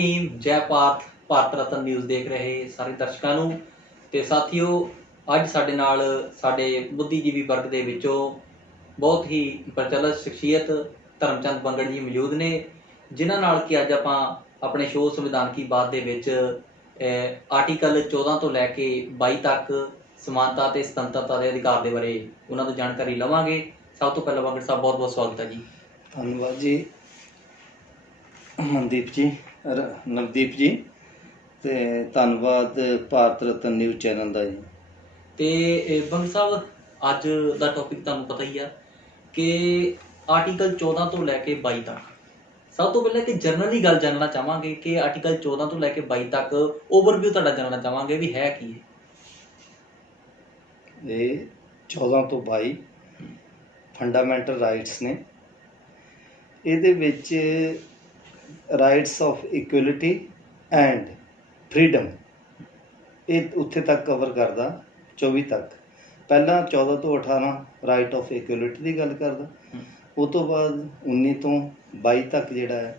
Team ਜੈ Bharat Bharat Ratna news ਦੇਖ ਰਹੇ ਸਾਰੇ ਦਰਸ਼ਕਾਂ ਨੂੰ ਤੇ ਸਾਥੀਓ, ਅੱਜ ਸਾਡੇ ਨਾਲ ਸਾਡੇ ਬੁੱਧੀਜੀਵੀ ਵਰਗ ਦੇ ਵਿੱਚੋਂ ਬਹੁਤ ਹੀ ਪ੍ਰਚਲਿਤ ਸ਼ਖਸੀਅਤ ਧਰਮਚੰਦ ਬੰਗੜ ਜੀ ਮੌਜੂਦ ਨੇ, ਜਿਨ੍ਹਾਂ ਨਾਲ ਕਿ ਅੱਜ ਆਪਾਂ ਆਪਣੇ ਸ਼ੋਅ ਸੰਵਿਧਾਨ ਕੀ ਬਾਤ ਦੇ ਵਿੱਚ ਆਰਟੀਕਲ 14 ਤੋਂ ਲੈ ਕੇ 22 ਤੱਕ ਸਮਾਨਤਾ ਤੇ ਸੁਤੰਤਰਤਾ ਦੇ ਅਧਿਕਾਰ ਦੇ ਬਾਰੇ ਉਹਨਾਂ ਤੋਂ ਜਾਣਕਾਰੀ ਲਵਾਂਗੇ। ਸਭ ਤੋਂ ਪਹਿਲਾਂ ਬੰਗੜ ਸਾਹਿਬ, ਬਹੁਤ ਬਹੁਤ ਸਵਾਗਤ ਹੈ ਜੀ। ਧੰਨਵਾਦ ਜੀ ਮਨਦੀਪ ਜੀ, ਨਵਦੀਪ ਜੀ, ਤੇ ਧੰਨਵਾਦ ਭਾਰਤ ਰਤਨ ਨਿਊਜ਼ ਚੈਨਲ ਦਾ ਜੀ। ਤੇ ਬੰਗੜ ਸਾਹਿਬ, ਅੱਜ ਦਾ ਟੌਪਿਕ ਤੁਹਾਨੂੰ ਪਤਾ ਹੀ ਆ ਕਿ ਆਰਟੀਕਲ 14 ਤੋਂ ਲੈ ਕੇ 22 ਤੱਕ। ਸਭ ਤੋਂ ਪਹਿਲਾਂ ਕਿ ਜਨਰਲੀ ਗੱਲ ਜਾਣਨਾ ਚਾਹਾਂਗੇ ਕਿ ਆਰਟੀਕਲ 14 ਤੋਂ ਲੈ ਕੇ 22 ਤੱਕ ਓਵਰਵਿਊ ਤੁਹਾਡਾ ਜਾਣਨਾ ਚਾਹਾਂਗੇ ਵੀ ਹੈ ਕੀ ਹੈ। ਇਹ 14 ਤੋਂ 22 ਫੰਡਾਮੈਂਟਲ ਰਾਈਟਸ ਨੇ। ਇਹਦੇ ਵਿੱਚ ਰਾਈਟਸ ਆਫ ਇਕੁਅਲਿਟੀ ਐਂਡ ਫਰੀडम ਇਹ ਉੱਥੇ ਤੱਕ ਕਵਰ ਕਰਦਾ 24 ਤੱਕ। ਪਹਿਲਾਂ 14 ਤੋਂ 18 ਰਾਈਟ ਆਫ ਇਕੁਅਲਿਟੀ ਦੀ ਗੱਲ ਕਰਦਾ, ਉਹ ਤੋਂ ਬਾਅਦ 19 ਤੋਂ 22 ਤੱਕ ਜਿਹੜਾ ਹੈ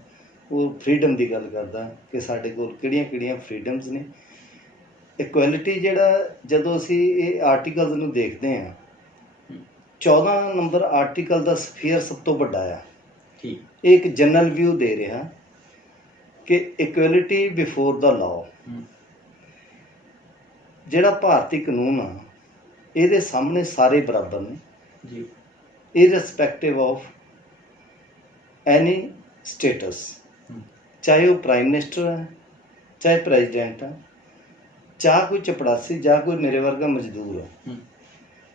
ਉਹ ਫਰੀडम ਦੀ ਗੱਲ ਕਰਦਾ ਕਿ ਸਾਡੇ ਕੋਲ ਕਿਹੜੀਆਂ ਕਿਹੜੀਆਂ ਫਰੀडम्स ਨੇ। ਇਕੁਐਲਿਟੀ ਜਿਹੜਾ ਜਦੋਂ ਅਸੀਂ ਇਹ ਆਰਟੀਕਲਸ ਨੂੰ ਦੇਖਦੇ ਹਾਂ, 14 ਨੰਬਰ ਆਰਟੀਕਲ ਦਾ ਸਫੀਅਰ ਸਭ ਤੋਂ ਵੱਡਾ ਆ। ਇਹ ਇੱਕ ਜਨਰਲ ਵਿਊ ਦੇ ਰਿਹਾ ਕਿ ਇਕੁਐਲਿਟੀ ਬਿਫੋਰ ਦਾ ਲਾਅ। ਜਿਹੜਾ ਭਾਰਤੀ ਕਾਨੂੰਨ ਆ, ਇਹਦੇ ਸਾਹਮਣੇ ਸਾਰੇ ਬਰਾਬਰ ਨੇ ਜੀ, ਇਰਰਿਸਪੈਕਟਿਵ ਆਫ ਐਨੀ ਸਟੇਟਸ, ਚਾਹੇ ਉਹ ਪ੍ਰਾਈਮ ਮਿਨਿਸਟਰ ਹੈ, ਚਾਹੇ ਪ੍ਰੈਜ਼ੀਡੈਂਟ ਹੈ, ਚਾਹ ਕੋਈ ਚਪੜਾਸੀ ਜਾਂ ਕੋਈ ਮੇਰੇ ਵਰਗਾ ਮਜ਼ਦੂਰ ਹੈ,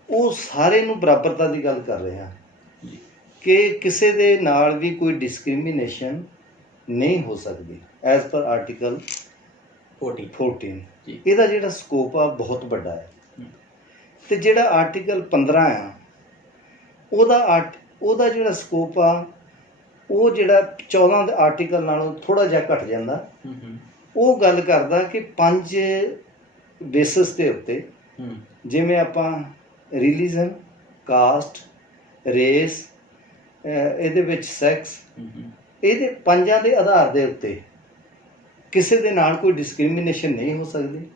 ਉਹ ਸਾਰੇ ਨੂੰ ਬਰਾਬਰਤਾ ਦੀ ਗੱਲ ਕਰ ਰਿਹਾ ਕਿ ਕਿਸੇ ਦੇ ਨਾਲ ਵੀ ਕੋਈ ਡਿਸਕ੍ਰਿਮੀਨੇਸ਼ਨ ਨਹੀਂ ਹੋ ਸਕਦੀ ਐਜ਼ ਪਰ ਆਰਟੀਕਲ 14। ਇਹਦਾ ਜਿਹੜਾ ਸਕੋਪ ਆ ਬਹੁਤ ਵੱਡਾ ਹੈ। ਤੇ ਜਿਹੜਾ ਆਰਟੀਕਲ 15 ਆ, ਉਹਦਾ ਜਿਹੜਾ ਸਕੋਪ ਆ ਉਹ ਜਿਹੜਾ 14 ਦੇ ਆਰਟੀਕਲ ਨਾਲੋਂ ਥੋੜ੍ਹਾ ਜਿਹਾ ਘੱਟ ਜਾਂਦਾ। ਉਹ ਗੱਲ ਕਰਦਾ ਕਿ 5 ਬੇਸਿਸ ਦੇ ਉੱਤੇ, ਜਿਵੇਂ ਆਪਾਂ ਰਿਲੀਜਨ, ਕਾਸਟ, ਰੇਸ, ਇਹਦੇ ਵਿੱਚ ਸੈਕਸ, ਇਹਦੇ 5 ਦੇ ਆਧਾਰ ਦੇ ਉੱਤੇ ਕਿਸੇ ਦੇ ਨਾਲ ਕੋਈ ਡਿਸਕ੍ਰਿਮੀਨੇਸ਼ਨ ਨਹੀਂ ਹੋ ਸਕਦੀ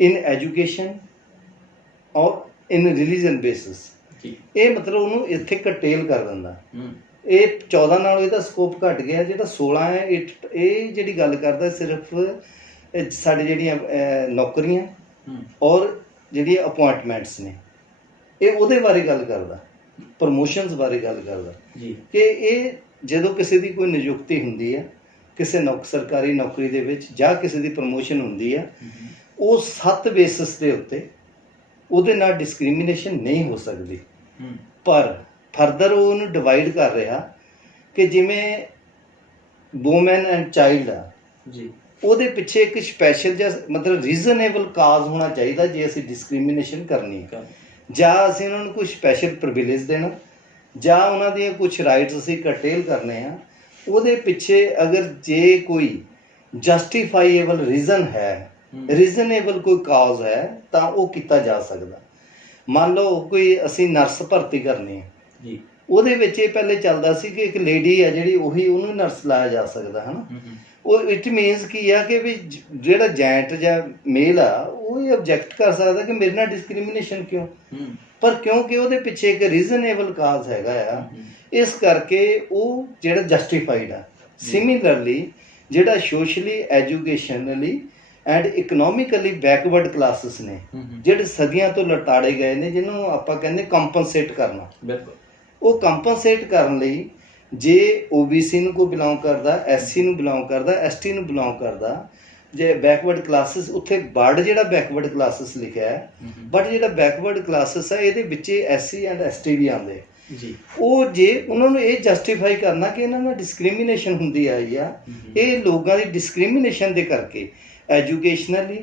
ਇਨ ਐਜੂਕੇਸ਼ਨ ਔਰ ਇਨ ਰਿਲੀਜਨ ਬੇਸਿਸ। ਇਹ ਮਤਲਬ ਉਹਨੂੰ ਇੱਥੇ ਕਟੇਲ ਕਰ ਦਿੰਦਾ। ਇਹ 14 ਨਾਲੋਂ ਇਹਦਾ ਸਕੋਪ ਘੱਟ ਗਿਆ। ਜਿਹੜਾ 16 ਹੈ, ਇਹ ਜਿਹੜੀ ਗੱਲ ਕਰਦਾ ਸਿਰਫ ਸਾਡੇ ਜਿਹੜੀਆਂ ਨੌਕਰੀਆਂ ਔਰ ਜਿਹੜੀਆਂ ਅਪੁਆਇੰਟਮੈਂਟਸ ਨੇ, ਇਹ ਉਹਦੇ ਬਾਰੇ ਗੱਲ ਕਰਦਾ, ਪ੍ਰਮੋਸ਼ਨਸ ਬਾਰੇ ਗੱਲ ਕਰਦਾ ਕਿ ਇਹ ਜਦੋਂ ਕਿਸੇ ਦੀ ਕੋਈ ਨਿਯੁਕਤੀ ਹੁੰਦੀ ਹੈ ਕਿਸੇ ਸਰਕਾਰੀ ਨੌਕਰੀ ਦੇ ਵਿੱਚ, ਜਾਂ ਕਿਸੇ ਦੀ ਪ੍ਰਮੋਸ਼ਨ ਹੁੰਦੀ ਹੈ, ਉਹ 7 ਬੇਸਿਸ ਦੇ ਉੱਤੇ ਉਹਦੇ ਨਾਲ ਡਿਸਕ੍ਰਿਮੀਨੇਸ਼ਨ ਨਹੀਂ ਹੋ ਸਕਦੀ। ਪਰ ਫਰਦਰ ਉਹ ਉਹਨੂੰ ਡਿਵਾਈਡ ਕਰ ਰਿਹਾ ਕਿ ਜਿਵੇਂ ਵੂਮੈਨ ਐਂਡ ਚਾਈਲਡ ਆ ਜੀ, ਉਹਦੇ ਪਿੱਛੇ ਇੱਕ ਸਪੈਸ਼ਲ ਜਾਂ ਮਤਲਬ ਰੀਜ਼ਨੇਬਲ ਕਾਜ਼ ਹੋਣਾ ਚਾਹੀਦਾ ਜੇ ਅਸੀਂ ਡਿਸਕ੍ਰਿਮੀਨੇਸ਼ਨ ਕਰਨੀ ਹੈ, ਜਾਂ ਅਸੀਂ ਉਹਨਾਂ ਨੂੰ ਕੋਈ ਸਪੈਸ਼ਲ ਪ੍ਰਿਵਿਲੇਜ ਦੇਣਾ, ਜਾਂ ਉਹਨਾਂ ਦੀਆਂ ਕੁਛ ਰਾਈਟਸ ਅਸੀਂ ਕਰਟੇਲ ਕਰਨੇ ਆ। ਉਹਦੇ ਪਿੱਛੇ ਅਗਰ ਜੇ ਕੋਈ ਜਸਟੀਫਾਈਏਬਲ ਰੀਜ਼ਨ ਹੈ, ਰੀਜ਼ਨੇਬਲ ਕੋਈ ਕਾਜ਼ ਹੈ, ਤਾਂ ਉਹ ਕੀਤਾ ਜਾ ਸਕਦਾ। ਮੰਨ ਲਓ ਕੋਈ ਅਸੀਂ ਨਰਸ ਭਰਤੀ ਕਰਨੀ ਹੈ ਜੀ, ਉਹਦੇ ਵਿੱਚ ਇਹ ਪਹਿਲੇ ਚੱਲਦਾ ਸੀ ਕਿ ਇੱਕ ਲੇਡੀ ਹੈ ਜਿਹੜੀ ਉਹਨੂੰ ਨਰਸ ਲਾਇਆ ਜਾ ਸਕਦਾ ਹੈ ਨਾ। ਉਹ ਇਟ ਮੀਨਸ ਕੀ ਆ ਕਿ ਵੀ ਜਿਹੜਾ ਜੈਂਟ ਜਾਂ ਮੇਲ ਆ, ਉਹ ਇਹ ਆਬਜੈਕਟ ਕਰ ਸਕਦਾ ਕਿ ਮੇਰੇ ਨਾਲ ਡਿਸਕ੍ਰਿਮੀਨੇਸ਼ਨ ਕਿਉਂ, ਪਰ ਕਿਉਂਕਿ ਉਹਦੇ ਪਿੱਛੇ ਇੱਕ ਰੀਜ਼ਨੇਬਲ ਕਾਜ਼ ਹੈਗਾ ਆ, ਇਸ ਕਰਕੇ ਉਹ ਜਿਹੜਾ ਜਸਟੀਫਾਈਡ ਆ। ਸਿਮਿਲਰਲੀ ਜਿਹੜਾ socially, educationally and economically backward classes ਨੇ, ਜਿਹੜੇ ਸਦੀਆਂ ਤੋਂ ਲਤਾੜੇ ਗਏ ਨੇ, ਜਿਹਨੂੰ ਆਪਾਂ ਕਹਿੰਦੇ ਕੰਪਨਸੇਟ ਕਰਨਾ, ਉਹ ਕੰਪਨਸੇਟ ਕਰਨ ਲਈ ਜੇ OBC ਨੂੰ ਕੋਈ ਬਿਲੋਂਗ ਕਰਦਾ, SC ਨੂੰ ਬਿਲੋਂਗ ਕਰਦਾ, ST ਨੂੰ ਬਿਲੋਂਗ ਕਰਦਾ, ਜੇ ਬੈਕਵਰਡ ਕਲਾਸਿਸ, ਉੱਥੇ ਵਰਡ ਜਿਹੜਾ ਬੈਕਵਰਡ ਕਲਾਸਿਸ ਲਿਖਿਆ ਹੈ, ਬਟ ਜਿਹੜਾ ਬੈਕਵਰਡ ਕਲਾਸਿਸ ਹੈ ਇਹਦੇ ਵਿੱਚ SC ਐਂਡ ST ਵੀ ਆਉਂਦੇ ਜੀ। ਉਹ ਜੇ ਉਹਨਾਂ ਨੂੰ ਇਹ ਜਸਟੀਫਾਈ ਕਰਨਾ ਕਿ ਇਹਨਾਂ ਨਾਲ ਡਿਸਕ੍ਰਿਮੀਨੇਸ਼ਨ ਹੁੰਦੀ ਆਈ ਆ, ਇਹ ਲੋਕਾਂ ਦੀ ਡਿਸਕ੍ਰਿਮੀਨੇਸ਼ਨ ਦੇ ਕਰਕੇ ਐਜੂਕੇਸ਼ਨਲੀ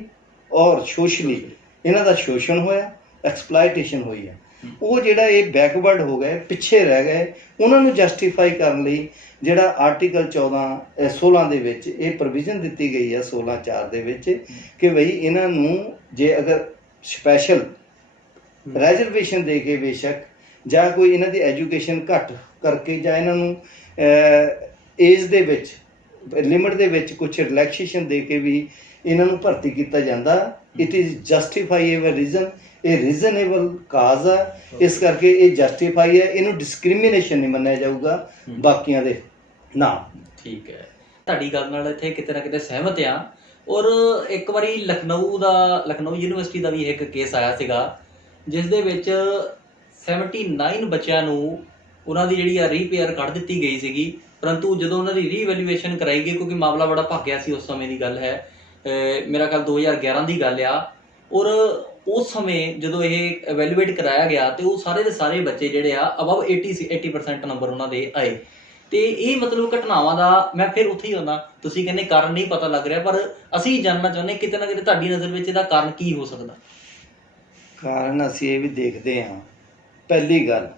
ਔਰ ਸੋਸ਼ਲੀ ਇਹਨਾਂ ਦਾ ਸ਼ੋਸ਼ਣ ਹੋਇਆ, ਐਕਸਪਲਾਇਟੇਸ਼ਨ ਹੋਈ ਹੈ। ਉਹ ਜਿਹੜਾ ਇਹ ਬੈਕਵਰਡ ਹੋ ਗਏ, ਪਿੱਛੇ ਰਹਿ ਗਏ, ਉਹਨਾਂ ਨੂੰ ਜਸਟੀਫਾਈ ਕਰਨ ਲਈ ਜਿਹੜਾ ਆਰਟੀਕਲ 16 ਦੇ ਵਿੱਚ ਇਹ ਪ੍ਰੋਵੀਜ਼ਨ ਦਿੱਤੀ ਗਈ ਹੈ, 16(4) ਦੇ ਵਿੱਚ, ਕਿ ਬਈ ਇਹਨਾਂ ਨੂੰ ਜੇ ਅਗਰ ਸਪੈਸ਼ਲ ਰੈਜ਼ਰਵੇਸ਼ਨ ਦੇ ਕੇ ਬੇਸ਼ੱਕ, ਜਾਂ ਕੋਈ ਇਹਨਾਂ ਦੀ ਐਜੂਕੇਸ਼ਨ ਘੱਟ ਕਰਕੇ, ਜਾਂ ਇਹਨਾਂ ਨੂੰ ਏਜ ਦੇ ਵਿੱਚ ਲਿਮਿਟ ਦੇ ਵਿੱਚ ਕੁਝ ਰਿਲੈਕਸੇਸ਼ਨ ਦੇ ਕੇ ਵੀ ਇਹਨਾਂ ਨੂੰ ਭਰਤੀ ਕੀਤਾ ਜਾਂਦਾ। ਇਟ ਇਜ਼ ਜਸਟੀਫਾਈਏਬਲ ਰੀਜ਼ਨ, ਇਹ ਰੀਜ਼ਨੇਬਲ ਕਾਜ਼ ਆ, ਇਸ ਕਰਕੇ ਇਹ ਜਸਟੀਫਾਈ ਹੈ, ਇਹਨੂੰ ਡਿਸਕ੍ਰਿਮੀਨੇਸ਼ਨ ਨਹੀਂ ਮੰਨਿਆ ਜਾਊਗਾ ਬਾਕੀਆਂ ਦੇ ਨਾਲ। ਠੀਕ ਹੈ, ਤੁਹਾਡੀ ਗੱਲ ਨਾਲ ਇੱਥੇ ਕਿਤੇ ਨਾ ਕਿਤੇ ਸਹਿਮਤ ਆ। ਔਰ ਇੱਕ ਵਾਰੀ ਲਖਨਊ ਯੂਨੀਵਰਸਿਟੀ ਦਾ ਵੀ ਇੱਕ ਕੇਸ ਆਇਆ ਸੀਗਾ ਜਿਸ ਦੇ ਵਿੱਚ 79 ਬੱਚਿਆਂ ਨੂੰ ਉਹਨਾਂ ਦੀ ਜਿਹੜੀ ਆ ਰੀਪੇਅਰ ਕੱਢ ਦਿੱਤੀ ਗਈ ਸੀਗੀ, ਪਰੰਤੂ ਜਦੋਂ ਉਹਨਾਂ ਦੀ ਰੀਵੈਲੂਏਸ਼ਨ ਕਰਾਈ ਗਈ, ਕਿਉਂਕਿ ਮਾਮਲਾ ਬੜਾ ਭਾਗਿਆ ਸੀ, ਉਸ ਸਮੇਂ ਦੀ ਗੱਲ ਹੈ, ਮੇਰਾ ਖਿਆਲ 2011 ਦੀ ਗੱਲ ਆ। ਔਰ ਉਸ ਸਮੇਂ ਜਦੋਂ ਇਹ ਐਵੈਲੂਏਟ ਕਰਾਇਆ ਗਿਆ ਤੇ ਉਹ ਸਾਰੇ ਦੇ ਸਾਰੇ ਬੱਚੇ ਜਿਹੜੇ ਆ ਅਬਵ 80% ਨੰਬਰ ਉਹਨਾਂ ਦੇ ਆਏ। ਤੇ ਇਹ ਮਤਲਬ ਘਟਨਾਵਾਂ ਦਾ ਮੈਂ ਫਿਰ ਉੱਥੇ ਹੀ ਆਉਂਦਾ, ਤੁਸੀਂ ਕਹਿੰਦੇ ਕਾਰਨ ਨਹੀਂ ਪਤਾ ਲੱਗ ਰਿਹਾ, ਪਰ ਅਸੀਂ ਜਾਣਨਾ ਚਾਹੁੰਦੇ ਕਿਤੇ ਨਾ ਕਿਤੇ ਤੁਹਾਡੀ ਨਜ਼ਰ ਵਿੱਚ ਇਹਦਾ ਕਾਰਨ ਕੀ ਹੋ ਸਕਦਾ। ਕਾਰਨ ਅਸੀਂ ਇਹ ਵੀ ਦੇਖਦੇ ਹਾਂ, ਪਹਿਲੀ ਗੱਲ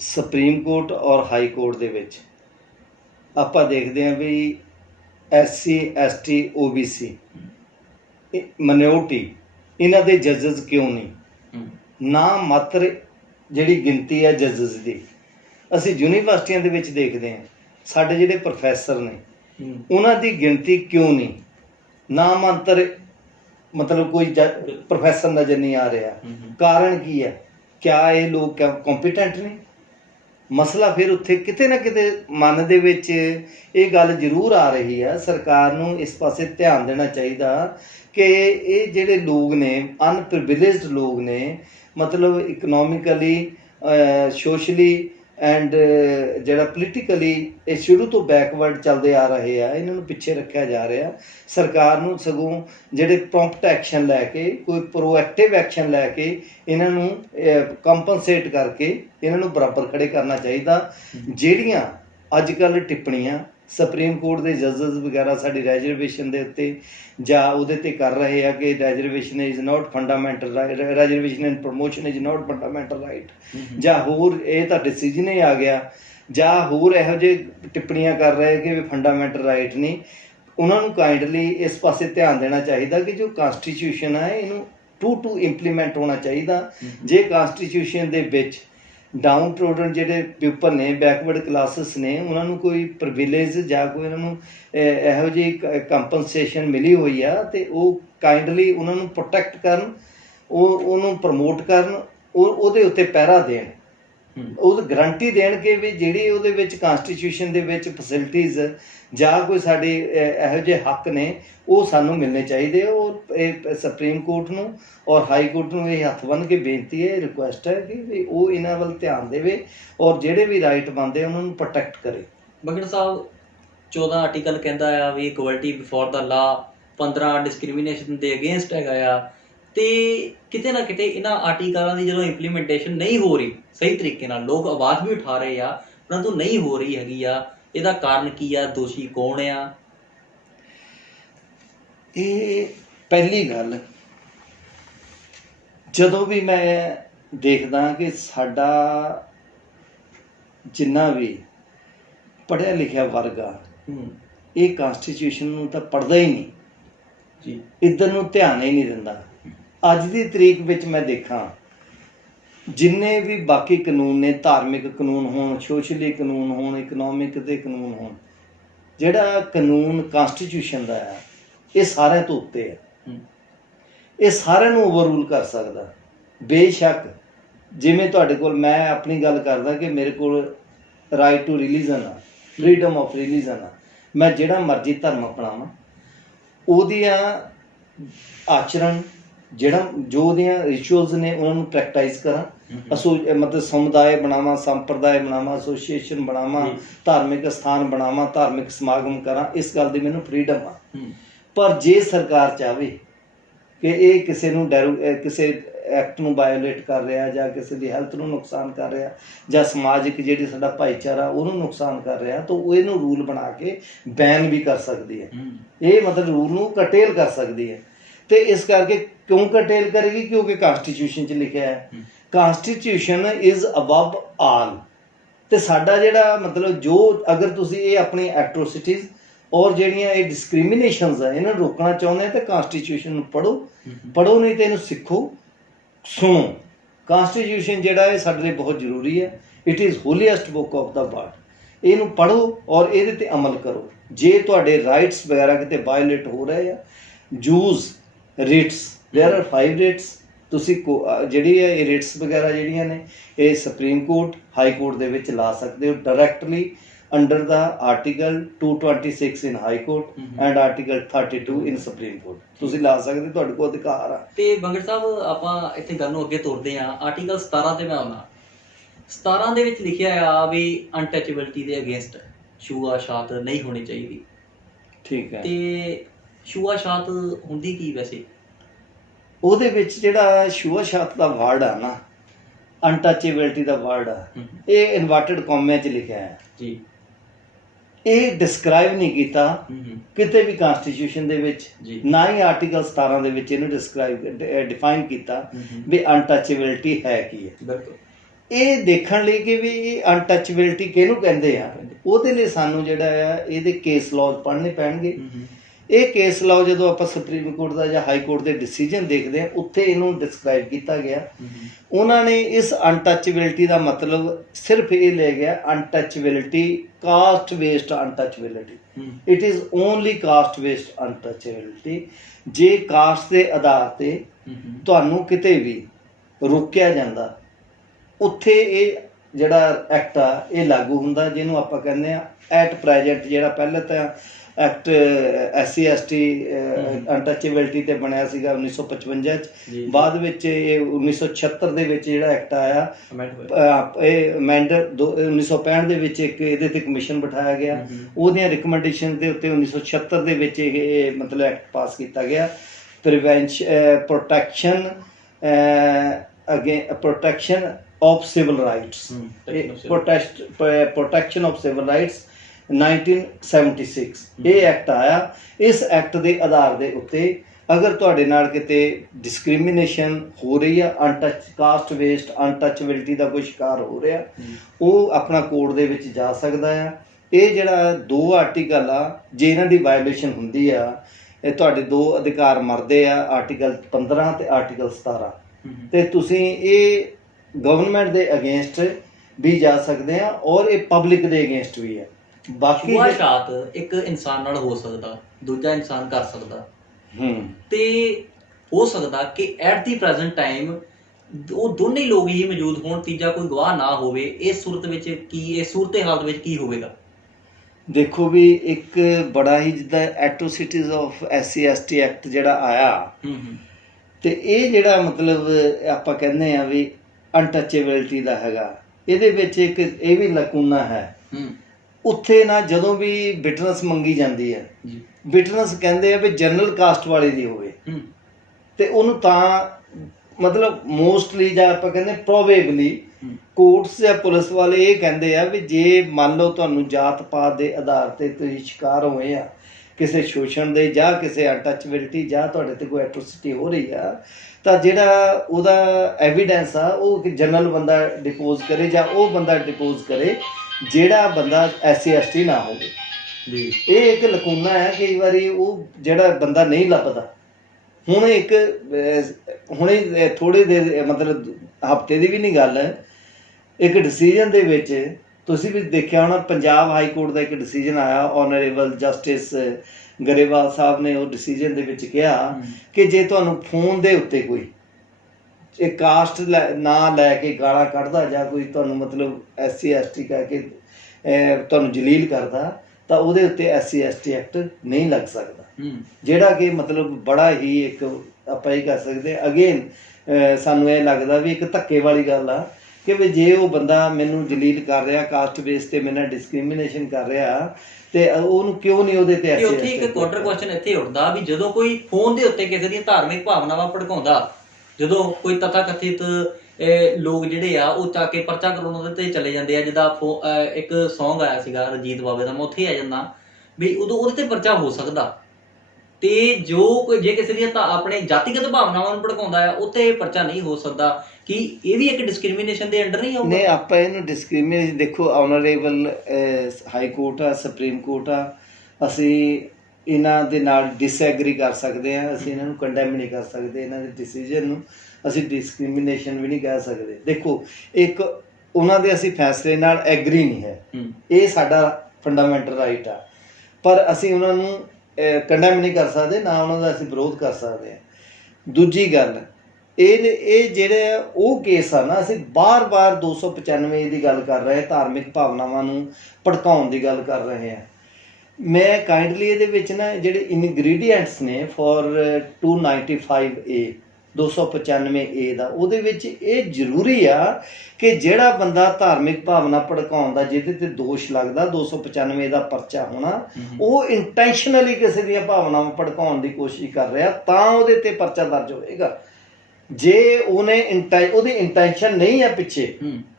ਸੁਪਰੀਮ ਕੋਰਟ ਔਰ ਹਾਈ ਕੋਰਟ ਦੇ ਵਿੱਚ ਆਪਾਂ ਦੇਖਦੇ ਹਾਂ ਵੀ SC ST OBC ਮਾਈਨੋਰਟੀ ਇਹਨਾਂ ਦੇ ਜੱਜਸ ਕਿਉਂ ਨਹੀਂ, ਨਾ ਮਾਤਰ ਜਿਹੜੀ ਗਿਣਤੀ ਹੈ ਜੱਜਸ ਦੀ। ਅਸੀਂ ਯੂਨੀਵਰਸਿਟੀਆਂ ਦੇ ਵਿੱਚ ਦੇਖਦੇ ਹਾਂ ਸਾਡੇ ਜਿਹੜੇ ਪ੍ਰੋਫੈਸਰ ਨੇ ਉਹਨਾਂ ਦੀ ਗਿਣਤੀ ਕਿਉਂ ਨਹੀਂ, ਨਾ ਮਾਤਰ ਮਤਲਬ ਕੋਈ ਪ੍ਰੋਫੈਸਰ ਨਜ਼ਰ ਨਹੀਂ ਆ ਰਿਹਾ। ਕਾਰਨ ਕੀ ਹੈ? ਕਿਆ ਇਹ ਲੋਕ ਕੰਪੀਟੈਂਟ ਨੇ? ਮਸਲਾ ਫਿਰ ਉੱਥੇ ਕਿਤੇ ਨਾ ਕਿਤੇ ਮਨ ਦੇ ਵਿੱਚ ਇਹ ਗੱਲ ਜ਼ਰੂਰ ਆ ਰਹੀ ਹੈ। ਸਰਕਾਰ ਨੂੰ ਇਸ ਪਾਸੇ ਧਿਆਨ ਦੇਣਾ ਚਾਹੀਦਾ ਕਿ ਇਹ ਜਿਹੜੇ ਲੋਕ ਨੇ ਅਨਪ੍ਰਿਵਿਲੇਜਡ ਲੋਕ ਨੇ, ਮਤਲਬ ਇਕਨੋਮਿਕਲੀ ਸੋਸ਼ਲੀ ਐਂਡ ਜਿਹੜਾ ਪੋਲੀਟੀਕਲੀ ਇਹ ਸ਼ੁਰੂ ਤੋਂ ਬੈਕਵਰਡ ਚੱਲਦੇ ਆ ਰਹੇ ਆ, ਇਹਨਾਂ ਨੂੰ ਪਿੱਛੇ ਰੱਖਿਆ ਜਾ ਰਿਹਾ। ਸਰਕਾਰ ਨੂੰ ਸਗੋਂ ਜਿਹੜੇ ਪ੍ਰੋਂਪਟ ਐਕਸ਼ਨ ਲੈ ਕੇ, ਕੋਈ ਪ੍ਰੋਐਕਟਿਵ ਐਕਸ਼ਨ ਲੈ ਕੇ ਇਹਨਾਂ ਨੂੰ ਕੰਪਨਸੇਟ ਕਰਕੇ ਇਹਨਾਂ ਨੂੰ ਬਰਾਬਰ ਖੜੇ ਕਰਨਾ ਚਾਹੀਦਾ। ਜਿਹੜੀਆਂ ਅੱਜ ਕੱਲ੍ਹ ਟਿੱਪਣੀਆਂ ਸੁਪਰੀਮ ਕੋਰਟ ਦੇ ਜੱਜਸ ਵਗੈਰਾ ਸਾਡੀ ਰੈਜ਼ਰਵੇਸ਼ਨ ਦੇ ਉੱਤੇ ਜਾਂ ਉਹਦੇ 'ਤੇ ਕਰ ਰਹੇ ਆ ਕਿ reservation is not fundamental right, reservation and promotion is not fundamental right, ਜਾਂ ਹੋਰ ਇਹ ਤਾਂ ਡਿਸੀਜਨ ਹੀ ਆ ਗਿਆ, ਜਾਂ ਹੋਰ ਇਹੋ ਜਿਹੇ ਟਿੱਪਣੀਆਂ ਕਰ ਰਹੇ ਕਿ ਵੀ ਫੰਡਾਮੈਂਟਲ ਰਾਈਟ ਨਹੀਂ, ਉਹਨਾਂ ਨੂੰ ਕਾਈਂਡਲੀ ਇਸ ਪਾਸੇ ਧਿਆਨ ਦੇਣਾ ਚਾਹੀਦਾ ਕਿ ਜੋ ਕਾਨਸਟੀਟਿਊਸ਼ਨ ਹੈ ਇਹਨੂੰ ਟੂ ਇੰਪਲੀਮੈਂਟ ਹੋਣਾ ਚਾਹੀਦਾ। ਜੇ ਕਾਨਸਟੀਟਿਊਸ਼ਨ ਦੇ ਵਿੱਚ ਡਾਊਨ ਟ੍ਰੋਡਨ ਜਿਹੜੇ ਪੀਪਲ ਨੇ, ਬੈਕਵਰਡ ਕਲਾਸਿਸ ਨੇ, ਉਹਨਾਂ ਨੂੰ ਕੋਈ ਪ੍ਰਿਵਿਲੇਜ ਜਾਂ ਕੋਈ ਉਹਨਾਂ ਨੂੰ ਇਹੋ ਜਿਹੀ ਕੰਪਨਸੇਸ਼ਨ ਮਿਲੀ ਹੋਈ ਆ ਤੇ ਉਹ ਕਾਈਂਡਲੀ ਉਹਨਾਂ ਨੂੰ ਪ੍ਰੋਟੈਕਟ ਕਰਨ, ਉਹਨੂੰ ਪ੍ਰਮੋਟ ਕਰਨ, ਉਹਦੇ ਉੱਤੇ ਪਹਿਰਾ ਦੇਣ, ਉਹ ਗਰੰਟੀ ਦੇਣ ਕਿ ਵੀ ਜਿਹੜੀ ਉਹਦੇ ਵਿੱਚ ਕਾਨਸਟੀਟਿਊਸ਼ਨ ਦੇ ਵਿੱਚ ਫੈਸਿਲਿਟੀਜ਼ ਜਾਂ ਕੋਈ ਸਾਡੇ ਇਹੋ ਜਿਹੇ ਹੱਕ ਨੇ ਉਹ ਸਾਨੂੰ ਮਿਲਣੇ ਚਾਹੀਦੇ। ਔਰ ਇਹ ਸੁਪਰੀਮ ਕੋਰਟ ਨੂੰ ਔਰ ਹਾਈ ਕੋਰਟ ਨੂੰ ਇਹ ਹੱਥ ਬੰਨ੍ਹ ਕੇ ਬੇਨਤੀ ਹੈ, ਰਿਕੁਐਸਟ ਹੈ ਕਿ ਵੀ ਉਹ ਇਹਨਾਂ ਵੱਲ ਧਿਆਨ ਦੇਵੇ ਔਰ ਜਿਹੜੇ ਵੀ ਰਾਈਟ ਬਣਦੇ ਉਹਨਾਂ ਨੂੰ ਪ੍ਰੋਟੈਕਟ ਕਰੇ। ਬਗੜ ਸਾਹਿਬ 14 ਆਰਟੀਕਲ ਕਹਿੰਦਾ ਆ ਵੀ ਇਕੁਐਲਿਟੀ ਬਿਫੋਰ ਦਾ ਲਾ, 15 ਡਿਸਕ੍ਰਿਮੀਨੇਸ਼ਨ ਦੇ ਅਗੇਂਸਟ ਹੈਗਾ ਆ, ਤੇ ਕਿਤੇ ਨਾ ਕਿਤੇ ਇਹਨਾਂ ਆਰਟੀਕਲਾਂ ਦੀ ਜਦੋਂ ਇੰਪਲੀਮੈਂਟੇਸ਼ਨ ਨਹੀਂ ਹੋ ਰਹੀ ਸਹੀ ਤਰੀਕੇ ਨਾਲ, ਲੋਕ ਆਵਾਜ਼ ਵੀ ਉਠਾ ਰਹੇ ਆ ਪਰੰਤੂ ਨਹੀਂ ਹੋ ਰਹੀ ਹੈਗੀ ਆ, ਇਹਦਾ ਕਾਰਨ ਕੀ ਆ? ਦੋਸ਼ੀ ਕੌਣ ਆ? ਇਹ ਪਹਿਲੀ ਗੱਲ, ਜਦੋਂ ਵੀ ਮੈਂ ਦੇਖਦਾ ਕਿ ਸਾਡਾ ਜਿੰਨਾ ਵੀ ਪੜ੍ਹਿਆ ਲਿਖਿਆ ਵਰਗ ਆ ਇਹ ਕਾਨਸਟੀਟਿਊਸ਼ਨ ਨੂੰ ਤਾਂ ਪੜ੍ਹਦਾ ਹੀ ਨਹੀਂ ਜੀ, ਇੱਧਰ ਨੂੰ ਧਿਆਨ ਹੀ ਨਹੀਂ ਦਿੰਦਾ। ਅੱਜ ਦੀ ਤਰੀਕ ਵਿੱਚ ਮੈਂ ਦੇਖਾਂ ਜਿੰਨੇ ਵੀ ਬਾਕੀ ਕਾਨੂੰਨ ਨੇ, ਧਾਰਮਿਕ ਕਾਨੂੰਨ ਹੋਣ, ਸੋਸ਼ਲੀ ਕਾਨੂੰਨ ਹੋਣ, ਇਕਨੋਮਿਕ ਦੇ ਕਾਨੂੰਨ ਹੋਣ, ਜਿਹੜਾ ਕਾਨੂੰਨ ਕਾਨਸਟੀਟਿਊਸ਼ਨ ਦਾ ਹੈ ਇਹ ਸਾਰਿਆਂ ਤੋਂ ਉੱਤੇ ਹੈ। ਇਹ ਸਾਰਿਆਂ ਨੂੰ ਓਵਰਰੂਲ ਕਰ ਸਕਦਾ। ਬੇਸ਼ੱਕ ਜਿਵੇਂ ਤੁਹਾਡੇ ਕੋਲ, ਮੈਂ ਆਪਣੀ ਗੱਲ ਕਰਦਾ ਕਿ ਮੇਰੇ ਕੋਲ ਰਾਈਟ ਟੂ ਰਿਲੀਜਨ ਆ, ਫਰੀਡਮ ਆਫ ਰਿਲੀਜਨ ਆ, ਮੈਂ ਜਿਹੜਾ ਮਰਜ਼ੀ ਧਰਮ ਅਪਣਾਵਾਂ, ਉਹਦੀਆਂ ਆਚਰਣ ਜੋ ਉਹਦੀਆਂ ਰਿਚੁਅਲਸ ਨੇ ਉਹਨਾਂ ਨੂੰ ਪ੍ਰੈਕਟਾਈਜ਼ ਕਰਾਂ, ਮਤਲਬ ਸਮੁਦਾਇ ਬਣਾਵਾਂ, ਸੰਪਰਦਾਇ ਬਣਾਵਾਂ, ਐਸੋਸੀਏਸ਼ਨ ਬਣਾਵਾਂ, ਧਾਰਮਿਕ ਸਥਾਨ ਬਣਾਵਾਂ, ਧਾਰਮਿਕ ਸਮਾਗਮ ਕਰਾਂ, ਇਸ ਗੱਲ ਦੀ ਮੈਨੂੰ ਫਰੀਡਮ ਆ। ਪਰ ਜੇ ਸਰਕਾਰ ਚਾਹਵੇ ਕਿ ਇਹ ਕਿਸੇ ਨੂੰ ਕਿਸੇ ਐਕਟ ਨੂੰ ਵਾਇਓਲੇਟ ਕਰ ਰਿਹਾ ਜਾਂ ਕਿਸੇ ਦੀ ਹੈਲਥ ਨੂੰ ਨੁਕਸਾਨ ਕਰ ਰਿਹਾ ਜਾਂ ਸਮਾਜਿਕ ਜਿਹੜੀ ਸਾਡਾ ਭਾਈਚਾਰਾ ਉਹਨੂੰ ਨੁਕਸਾਨ ਕਰ ਰਿਹਾ, ਤਾਂ ਉਹ ਇਹਨੂੰ ਰੂਲ ਬਣਾ ਕੇ ਬੈਨ ਵੀ ਕਰ ਸਕਦੀ ਹੈ। ਇਹ ਮਤਲਬ ਰੂਲ ਨੂੰ ਕਰਟੇਲ ਕਰ ਸਕਦੀ ਹੈ। ਤੇ ਇਸ ਕਰਕੇ ਕਿਉਂ ਕਰਟੇਲ ਕਰੇਗੀ? ਕਿਉਂਕਿ ਕਾਨਸਟੀਟਿਊਸ਼ਨ 'ਚ ਲਿਖਿਆ ਹੈ ਕਾਨਸਟੀਟਿਊਸ਼ਨ ਇਜ਼ ਅਬਵ ਆਲ। ਤੇ ਸਾਡਾ ਜਿਹੜਾ ਮਤਲਬ ਜੋ ਅਗਰ ਤੁਸੀਂ ਇਹ ਆਪਣੀ ਐਟਰੋਸਿਟੀਜ਼ ਔਰ ਜਿਹੜੀਆਂ ਇਹ ਡਿਸਕ੍ਰਿਮੀਨੇਸ਼ਨਸ ਆ ਇਹਨਾਂ ਨੂੰ ਰੋਕਣਾ ਚਾਹੁੰਦੇ ਆ ਤਾਂ ਕਾਨਸਟੀਟਿਊਸ਼ਨ ਨੂੰ ਪੜ੍ਹੋ ਨਹੀਂ ਤੇ ਇਹਨੂੰ ਸਿੱਖੋ, ਸੁਣੋ। ਕਾਨਸਟੀਟਿਊਸ਼ਨ ਜਿਹੜਾ ਇਹ ਸਾਡੇ ਲਈ ਬਹੁਤ ਜ਼ਰੂਰੀ ਹੈ। It is holiest book of the world. ਇਹਨੂੰ ਪੜ੍ਹੋ ਔਰ ਇਹਦੇ ਤੇ ਅਮਲ ਕਰੋ। ਜੇ ਤੁਹਾਡੇ ਰਾਈਟਸ ਵਗੈਰਾ ਕਿਤੇ ਵਾਇਓਲੇਟ ਹੋ ਰਹੇ ਆ, use Ritz, there R 5 Ritz. ਤੁਸੀਂ ਜਿਹੜੀ ਹੈ ਇਹ ਰਿਟਸ ਵਗੈਰਾ ਜਿਹੜੀਆਂ ਨੇ ਇਹ ਸੁਪਰੀਮ ਕੋਰਟ, ਹਾਈ ਕੋਰਟ ਦੇ ਵਿੱਚ ਲਾ ਸਕਦੇ ਹੋ directly under the article 226 in high court and article 32 in supreme court. ਤੁਸੀਂ ਲਾ ਸਕਦੇ, ਤੁਹਾਡੇ ਕੋਲ ਅਧਿਕਾਰ ਆ। ਤੇ ਬੰਗੜ ਸਾਹਿਬ ਆਪਾਂ ਇੱਥੇ ਗੱਲ ਨੂੰ ਅੱਗੇ ਤੋਰਦੇ ਹਾਂ। ਆਰਟੀਕਲ 17 ਤੇ ਮੈਂ ਆਉਣਾ। 17 ਦੇ ਵਿੱਚ ਲਿਖਿਆ ਆ ਵੀ ਅਨਟੱਚੇਬਿਲਟੀ ਦੇ ਅਗੇਂਸਟ ਛੂਆ-ਛਾਤ ਨਹੀਂ ਹੋਣੀ ਚਾਹੀਦੀ। ਠੀਕ ਹੈ। ਤੇ ਛੂਆ-ਛਾਤ ਹੁੰਦੀ ਕੀ ਵੈਸੇ? ਉਹਦੇ ਵਿੱਚ ਜਿਹੜਾ ਛੂਆ-ਛਾਤ ਦਾ ਵਰਡ ਆ ਨਾ, ਅਨਟੱਚੇਬਿਲਟੀ ਦਾ ਵਰਡ ਆ, ਇਹ ਇਨਵਰਟਡ ਕੌਮਿਆਂ 'ਚ ਲਿਖਿਆ ਹੈ ਜੀ। ਇਹ ਡਿਸਕ੍ਰਾਈਬ ਨਹੀਂ ਕੀਤਾ ਕਿਤੇ ਵੀ ਕਨਸਟੀਟਿਊਸ਼ਨ ਦੇ ਵਿੱਚ, ਨਾ ਹੀ ਆਰਟੀਕਲ 17 ਦੇ ਵਿੱਚ ਇਹਨੂੰ ਡਿਫਾਈਨ ਕੀਤਾ ਵੀ ਅਨਟੱਚੇਬਿਲਟੀ ਹੈ ਕੀ ਹੈ। ਬਿਲਕੁਲ। ਇਹ ਦੇਖਣ ਲਈ ਕਿ ਵੀ ਇਹ ਅਨਟੱਚੇਬਿਲਟੀ ਕਿਹਨੂੰ ਕਹਿੰਦੇ ਆ, ਉਹਦੇ ਲਈ ਸਾਨੂੰ ਜਿਹੜਾ ਆ ਇਹਦੇ ਕੇਸ ਲਾਜ਼ ਪੜ੍ਹਨੇ ਪੈਣਗੇ। ਇਹ ਕੇਸ ਲਾਅ ਜਦੋਂ ਆਪਾਂ ਸੁਪਰੀਮ ਕੋਰਟ ਦਾ ਜਾਂ ਹਾਈ ਕੋਰਟ ਦੇ ਡਿਸੀਜਨ ਦੇਖਦੇ ਹਾਂ, ਉੱਥੇ ਇਹਨੂੰ ਡਿਸਕ੍ਰਾਈਬ ਕੀਤਾ ਗਿਆ। ਉਹਨਾਂ ਨੇ ਇਸ ਅਨਟੱਚੇਬਿਲਟੀ ਦਾ ਮਤਲਬ ਸਿਰਫ ਇਹ ਲੈ ਗਿਆ, untouchability caste based untouchability. It is only caste based untouchability. ਜੇ ਕਾਸਟ ਦੇ ਆਧਾਰ ਤੇ ਤੁਹਾਨੂੰ ਕਿਤੇ ਵੀ ਰੋਕਿਆ ਜਾਂਦਾ, ਉੱਥੇ ਇਹ ਜਿਹੜਾ ਐਕਟ ਆ ਇਹ ਲਾਗੂ ਹੁੰਦਾ, ਜਿਹਨੂੰ ਆਪਾਂ ਕਹਿੰਦੇ ਆ ਐਟ ਪ੍ਰੈਜੈਂਟ। ਜਿਹੜਾ ਪਹਿਲਾਂ ਤਾਂ ਐਕਟ SC/ST ਅਨਟੱਚੇਬਿਲਟੀ ਤੇ ਬਣਿਆ ਸੀਗਾ 1955 'ਚ, ਬਾਅਦ ਵਿੱਚ ਇਹ 1976 ਦੇ ਵਿੱਚ ਜਿਹੜਾ ਐਕਟ ਆਇਆ, ਇਹ ਅਮੈਂਡ 1965 ਦੇ ਵਿੱਚ ਇੱਕ ਇਹਦੇ ਤੇ ਕਮਿਸ਼ਨ ਬਿਠਾਇਆ ਗਿਆ। ਉਹਦੀਆਂ ਰਿਕਮੈਂਡੇਸ਼ਨ ਦੇ ਉੱਤੇ 1976 ਦੇ ਵਿੱਚ ਇਹ ਮਤਲਬ ਐਕਟ ਪਾਸ ਕੀਤਾ ਗਿਆ। Protection of civil rights, protection of civil rights 1976 ਇਹ ਐਕਟ ਆਇਆ। ਇਸ ਐਕਟ ਦੇ ਆਧਾਰ ਦੇ ਉੱਤੇ ਅਗਰ ਤੁਹਾਡੇ ਨਾਲ ਕਿਤੇ ਡਿਸਕ੍ਰਿਮੀਨੇਸ਼ਨ ਹੋ ਰਹੀ ਆ, ਕਾਸਟ ਬੇਸਡ ਅਨਟੱਚੇਬਿਲਟੀ ਦਾ ਕੋਈ ਸ਼ਿਕਾਰ ਹੋ ਰਿਹਾ, ਉਹ ਆਪਣਾ ਕੋਰਟ ਦੇ ਵਿੱਚ ਜਾ ਸਕਦਾ ਆ। ਇਹ ਜਿਹੜਾ 2 ਆਰਟੀਕਲ ਆ, ਜੇ ਇਹਨਾਂ ਦੀ ਵਾਇਓਲੇਸ਼ਨ ਹੁੰਦੀ ਆ, ਇਹ ਤੁਹਾਡੇ 2 ਅਧਿਕਾਰ ਮਰਦੇ ਆ, ਆਰਟੀਕਲ 15 ਤੇ ਆਰਟੀਕਲ 17। ਤੇ ਤੁਸੀਂ ਇਹ ਗਵਰਨਮੈਂਟ ਦੇ ਅਗੇਂਸਟ ਵੀ ਜਾ ਸਕਦੇ ਆ ਔਰ ਇਹ ਪਬਲਿਕ ਦੇ ਅਗੇਂਸਟ ਵੀ ਹੈ। ਬਾਕੀ ਛੂਆ-ਛਾਤ ਇੱਕ ਇਨਸਾਨ ਨਾਲ ਹੋ ਸਕਦਾ, ਦੂਜਾ ਇਨਸਾਨ ਕਰ ਸਕਦਾ। ਤੇ ਹੋ ਸਕਦਾ ਕਿ ਐਟ ਦੀ ਪ੍ਰੈਜ਼ੈਂਟ ਟਾਈਮ ਉਹ ਦੋਨੇ ਲੋਕ ਹੀ ਮੌਜੂਦ ਹੋਣ, ਤੀਜਾ ਕੋਈ ਗਵਾਹ ਨਾ ਹੋਵੇ। ਇਸ ਸੂਰਤ ਵਿੱਚ ਕੀ, ਇਸ ਸੂਰਤ ਹਾਲਤ ਵਿੱਚ ਕੀ ਹੋਵੇਗਾ? ਦੇਖੋ ਵੀ ਇੱਕ ਬੜਾ ਹੀ ਜਿੱਦਾਂ ਐਟ੍ਰੋਸਿਟੀਜ਼ ਆਫ SC/ST ਐਕਟ ਜਿਹੜਾ ਆਇਆ, ਤੇ ਇਹ ਜਿਹੜਾ ਮਤਲਬ ਆਪਾਂ ਕਹਿੰਦੇ ਆ ਵੀ ਅਨਟੱਚੇਬਿਲਟੀ ਦਾ ਹੈਗਾ, ਇਹਦੇ ਵਿੱਚ ਇੱਕ ਇਹ ਵੀ ਲਕੂਨਾ ਹੈ। ਉੱਥੇ ਨਾ ਜਦੋਂ ਵੀ ਵਿਟਨੈਸ ਮੰਗੀ ਜਾਂਦੀ ਹੈ, ਵਿਟਨੈਸ ਕਹਿੰਦੇ ਆ ਵੀ ਜਨਰਲ ਕਾਸਟ ਵਾਲੇ ਦੀ ਹੋਵੇ, ਤੇ ਉਹਨੂੰ ਤਾਂ ਮਤਲਬ ਮੋਸਟਲੀ ਜਾਂ ਆਪਾਂ ਕਹਿੰਦੇ ਪ੍ਰੋਬੇਬਲੀ ਕੋਰਟਸ ਜਾਂ ਪੁਲਿਸ ਵਾਲੇ ਇਹ ਕਹਿੰਦੇ ਆ ਵੀ ਜੇ ਮੰਨ ਲਓ ਤੁਹਾਨੂੰ ਜਾਤ ਪਾਤ ਦੇ ਆਧਾਰ ਤੇ ਤੁਸੀਂ ਸ਼ਿਕਾਰ ਹੋਏ ਆ ਕਿਸੇ ਸ਼ੋਸ਼ਣ ਦੇ ਜਾਂ ਕਿਸੇ ਅਨਟੱਚੇਬਿਲਟੀ ਜਾਂ ਤੁਹਾਡੇ ਤੇ ਕੋਈ ਐਟ੍ਰੋਸਿਟੀ ਹੋ ਰਹੀ ਆ, ਤਾਂ ਜਿਹੜਾ ਉਹਦਾ ਐਵੀਡੈਂਸ ਆ ਉਹ ਜਨਰਲ ਬੰਦਾ ਡਿਪੋਜ਼ ਕਰੇ ਜਾਂ ਉਹ ਬੰਦਾ ਡਿਪੋਜ਼ ਕਰੇ ਜਿਹੜਾ ਬੰਦਾ SC/ST ਨਾ ਹੋਵੇ। ਇਹ ਇੱਕ ਲਕੂਨਾ ਹੈ, ਕਈ ਵਾਰੀ ਉਹ ਜਿਹੜਾ ਬੰਦਾ ਨਹੀਂ ਲੱਭਦਾ। ਹੁਣੇ ਥੋੜੇ ਦੇਰ ਮਤਲਬ ਹਫ਼ਤੇ ਦੀ ਵੀ ਨਹੀਂ ਗੱਲ ਹੈ, ਇੱਕ ਡਿਸੀਜਨ ਦੇ ਵਿੱਚ ਤੁਸੀਂ ਵੀ ਦੇਖਿਆ ਹੋਣਾ, ਪੰਜਾਬ ਹਾਈ ਕੋਰਟ ਦਾ ਇੱਕ ਡਿਸੀਜਨ ਆਇਆ, ਆਨਰੇਬਲ ਜਸਟਿਸ ਗਰੇਵਾਲ ਸਾਹਿਬ ਨੇ ਉਹ ਡਿਸੀਜਨ ਦੇ ਵਿੱਚ ਕਿਹਾ ਕਿ ਜੇ ਤੁਹਾਨੂੰ ਫੋਨ ਦੇ ਉੱਤੇ ਕੋਈ ਇਹ ਕਾਸਟ ਨਾ ਲੈ ਕੇ ਗਾਲਾਂ ਕੱਢਦਾ ਜਾਂ ਕੋਈ ਤੁਹਾਨੂੰ ਮਤਲਬ SC/ST ਕਹਿ ਕੇ ਤੁਹਾਨੂੰ ਜਲੀਲ ਕਰਦਾ, ਤਾਂ ਉਹਦੇ ਉੱਤੇ SC/ST ਐਕਟ ਨਹੀਂ ਲੱਗ ਸਕਦਾ। ਜਿਹੜਾ ਕਿ ਮਤਲਬ ਬੜਾ ਹੀ ਇੱਕ ਆਪਾਂ ਇਹ ਕਹਿ ਸਕਦੇ ਅਗੇਨ ਸਾਨੂੰ ਇਹ ਲੱਗਦਾ ਵੀ ਇੱਕ ਧੱਕੇ ਵਾਲੀ ਗੱਲ ਆ ਕਿ ਵੀ ਜੇ ਉਹ ਬੰਦਾ ਮੈਨੂੰ ਜਲੀਲ ਕਰ ਰਿਹਾ, ਕਾਸਟ ਬੇਸ ਤੇ ਮੇਰੇ ਨਾਲ ਡਿਸਕ੍ਰਿਮੀਨੇਸ਼ਨ ਕਰ ਰਿਹਾ, ਤੇ ਉਹਨੂੰ ਕਿਉਂ ਨਹੀਂ ਉਹਦੇ ਤੇ ਉੱਥੇ ਇੱਕ ਕਾਊਂਟਰ ਕੁਐਸਚਨ ਇੱਥੇ ਉੱਠਦਾ ਵੀ ਜਦੋਂ ਕੋਈ ਫੋਨ ਦੇ ਉੱਤੇ ਕਿਸੇ ਦੀਆਂ ਧਾਰਮਿਕ ਭਾਵਨਾਵਾਂ ਭੜਕਾਉਂਦਾ, ਜਦੋਂ ਕੋਈ ਤਥਾਕਥਿਤ ਲੋਕ ਜਿਹੜੇ ਆ ਉਹ ਚੱਕ ਕੇ ਪਰਚਾ ਕਰਾਉਣ ਉਹਦੇ ਤੇ ਚਲੇ ਜਾਂਦੇ ਆ। ਜਿੱਦਾਂ ਇੱਕ ਸੌਂਗ ਆਇਆ ਸੀਗਾ ਰਣਜੀਤ ਬਾਵੇ ਦਾ, ਮੈਂ ਉੱਥੇ ਆ ਜਾਂਦਾ ਵੀ ਉਦੋਂ ਉਹਦੇ ਤੇ ਪਰਚਾ ਹੋ ਸਕਦਾ। ਤੇ ਜੋ ਕੋਈ ਜੇ ਕਿਸੇ ਦੀਆਂ ਤਾਂ ਆਪਣੇ ਜਾਤੀਗਤ ਭਾਵਨਾਵਾਂ ਨੂੰ ਭੜਕਾਉਂਦਾ ਆ, ਉੱਥੇ ਪਰਚਾ ਨਹੀਂ ਹੋ ਸਕਦਾ। ਕਿ ਇਹ ਵੀ ਇੱਕ ਡਿਸਕ੍ਰਿਮੀਨੇਸ਼ਨ ਦੇ ਅੰਡਰ ਨਹੀਂ ਆਊਗਾ? ਨਹੀਂ, ਆਪਾਂ ਇਹਨੂੰ ਡਿਸਕ੍ਰਿਮੀਨੇਸ਼ਨ ਦੇਖੋ, ਆਨਰੇਬਲ ਹਾਈ ਕੋਰਟ ਆ, ਸੁਪਰੀਮ ਕੋਰਟ ਆ, ਅਸੀਂ ਇਹਨਾਂ ਦੇ ਨਾਲ ਡਿਸਐਗਰੀ ਕਰ ਸਕਦੇ ਹਾਂ, ਅਸੀਂ ਇਹਨਾਂ ਨੂੰ ਕੰਡੈਮ ਨਹੀਂ ਕਰ ਸਕਦੇ, ਇਹਨਾਂ ਦੇ ਡਿਸੀਜਨ ਨੂੰ ਅਸੀਂ ਡਿਸਕ੍ਰਿਮੀਨੇਸ਼ਨ ਵੀ ਨਹੀਂ ਕਹਿ ਸਕਦੇ। ਦੇਖੋ, ਇੱਕ ਉਹਨਾਂ ਦੇ ਅਸੀਂ ਫੈਸਲੇ ਨਾਲ ਐਗਰੀ ਨਹੀਂ ਹੈ, ਇਹ ਸਾਡਾ ਫੰਡਾਮੈਂਟਲ ਰਾਈਟ ਆ, ਪਰ ਅਸੀਂ ਉਹਨਾਂ ਨੂੰ ਕੰਡੈਮ ਨਹੀਂ ਕਰ ਸਕਦੇ, ਨਾ ਉਹਨਾਂ ਦਾ ਅਸੀਂ ਵਿਰੋਧ ਕਰ ਸਕਦੇ ਹਾਂ। ਦੂਜੀ ਗੱਲ ਇਹ ਜਿਹੜੇ ਉਹ ਕੇਸ ਆ ਨਾ, ਅਸੀਂ ਬਾਰ-ਬਾਰ 295 ਦੀ ਗੱਲ ਕਰ ਰਹੇ, ਧਾਰਮਿਕ ਭਾਵਨਾਵਾਂ ਨੂੰ ਭੜਕਾਉਣ ਦੀ ਗੱਲ ਕਰ ਰਹੇ ਹਾਂ। ਮੈਂ ਕਾਈਂਡਲੀ ਇਹਦੇ ਵਿੱਚ ਨਾ ਜਿਹੜੇ ਇਨਗਰੀਡੀਐਂਟਸ ਨੇ ਫॉर 295A 295A ਦਾ, ਉਹਦੇ ਵਿੱਚ ਇਹ ਜ਼ਰੂਰੀ ਆ ਕਿ ਜਿਹੜਾ ਬੰਦਾ ਧਾਰਮਿਕ ਭਾਵਨਾ ਭੜਕਾਉਣ ਦਾ ਜਿਹਦੇ ਤੇ ਦੋਸ਼ ਲੱਗਦਾ 295 ਦਾ ਪਰਚਾ ਹੋਣਾ, ਉਹ ਇੰਟੈਂਸ਼ਨਲੀ ਕਿਸੇ ਦੀਆਂ ਭਾਵਨਾਵਾਂ ਭੜਕਾਉਣ ਦੀ ਕੋਸ਼ਿਸ਼ ਕਰ ਰਿਹਾ, ਤਾਂ ਉਹਦੇ ਤੇ ਪਰਚਾ ਦਰਜ ਹੋਏਗਾ। ਜੇ ਉਹਦੀ ਇੰਟੈਂਸ਼ਨ ਨਹੀਂ ਹੈ ਪਿੱਛੇ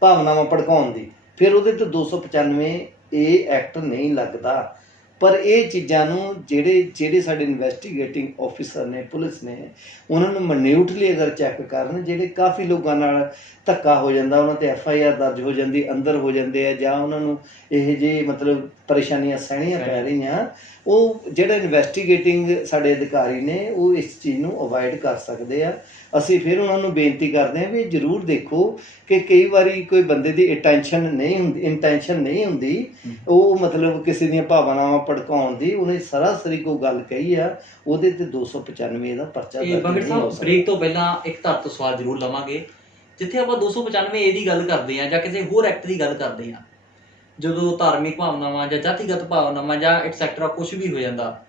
ਭਾਵਨਾਵਾਂ ਭੜਕਾਉਣ ਦੀ, ਫਿਰ ਉਹਦੇ ਤੇ 295A ਐਕਟ ਨਹੀਂ ਲੱਗਦਾ। ਪਰ ਇਹ ਚੀਜ਼ਾਂ ਨੂੰ ਜਿਹੜੇ ਸਾਡੇ ਇਨਵੈਸਟੀਗੇਟਿੰਗ ਆਫਿਸਰ ਨੇ, ਪੁਲਿਸ ਨੇ, ਉਹਨਾਂ ਨੂੰ ਮਨਿਊਟਲੀ ਅਗਰ ਚੈੱਕ ਕਰਨ, ਜਿਹੜੇ ਕਾਫੀ ਲੋਕਾਂ ਨਾਲ ਧੱਕਾ ਹੋ ਜਾਂਦਾ, ਉਹਨਾਂ ਤੇ FIR ਦਰਜ ਹੋ ਜਾਂਦੀ, ਅੰਦਰ ਹੋ ਜਾਂਦੇ ਆ, ਜਾਂ ਉਹਨਾਂ ਨੂੰ ਇਹ ਜਿਹੇ ਮਤਲਬ ਪਰੇਸ਼ਾਨੀਆਂ ਸਹਿਣੀਆਂ ਪੈ ਰਹੀਆਂ, ਉਹ ਜਿਹੜੇ ਇਨਵੈਸਟੀਗੇਟਿੰਗ ਸਾਡੇ ਅਧਿਕਾਰੀ ਨੇ ਉਹ ਇਸ ਚੀਜ਼ ਨੂੰ ਅਵੋਇਡ ਕਰ ਸਕਦੇ ਆ। ਅਸੀਂ ਫਿਰ ਉਹਨਾਂ ਨੂੰ ਬੇਨਤੀ ਕਰਦੇ ਹਾਂ ਵੀ ਜ਼ਰੂਰ ਦੇਖੋ ਕਿ ਕਈ ਵਾਰੀ ਕੋਈ ਬੰਦੇ ਦੀ ਇੰਟੈਂਸ਼ਨ ਨਹੀਂ ਹੁੰਦੀ, ਉਹ ਮਤਲਬ ਕਿਸੇ ਦੀਆਂ ਭਾਵਨਾਵਾਂ ਭੜਕਾਉਣ ਦੀ, ਉਹਨੇ ਸਰਾਸਰੀ ਕੋਈ ਗੱਲ ਕਹੀ ਆ, ਉਹਦੇ ਤੇ 295 ਦਾ ਪਰਚਾ ਦਰਜ ਨਹੀਂ ਹੋ ਸਕਦਾ। ਬ੍ਰੇਕ ਤੋਂ ਪਹਿਲਾਂ ਇੱਕ ਧਰ ਤੋਂ ਸਵਾਲ ਜ਼ਰੂਰ ਲਵਾਂਗੇ। ਜਿੱਥੇ ਆਪਾਂ 295A ਦੀ ਗੱਲ ਕਰਦੇ ਹਾਂ ਜਾਂ ਕਿਸੇ ਹੋਰ ਐਕਟ ਦੀ ਗੱਲ ਕਰਦੇ ਹਾਂ, ਜਦੋਂ ਧਾਰਮਿਕ ਭਾਵਨਾਵਾਂ ਜਾਂ ਜਾਤੀਗਤ ਭਾਵਨਾਵਾਂ ਜਾਂ ਐਟਸੈਕਟਰਾ ਕੁਝ ਵੀ ਹੋ ਜਾਂਦਾ,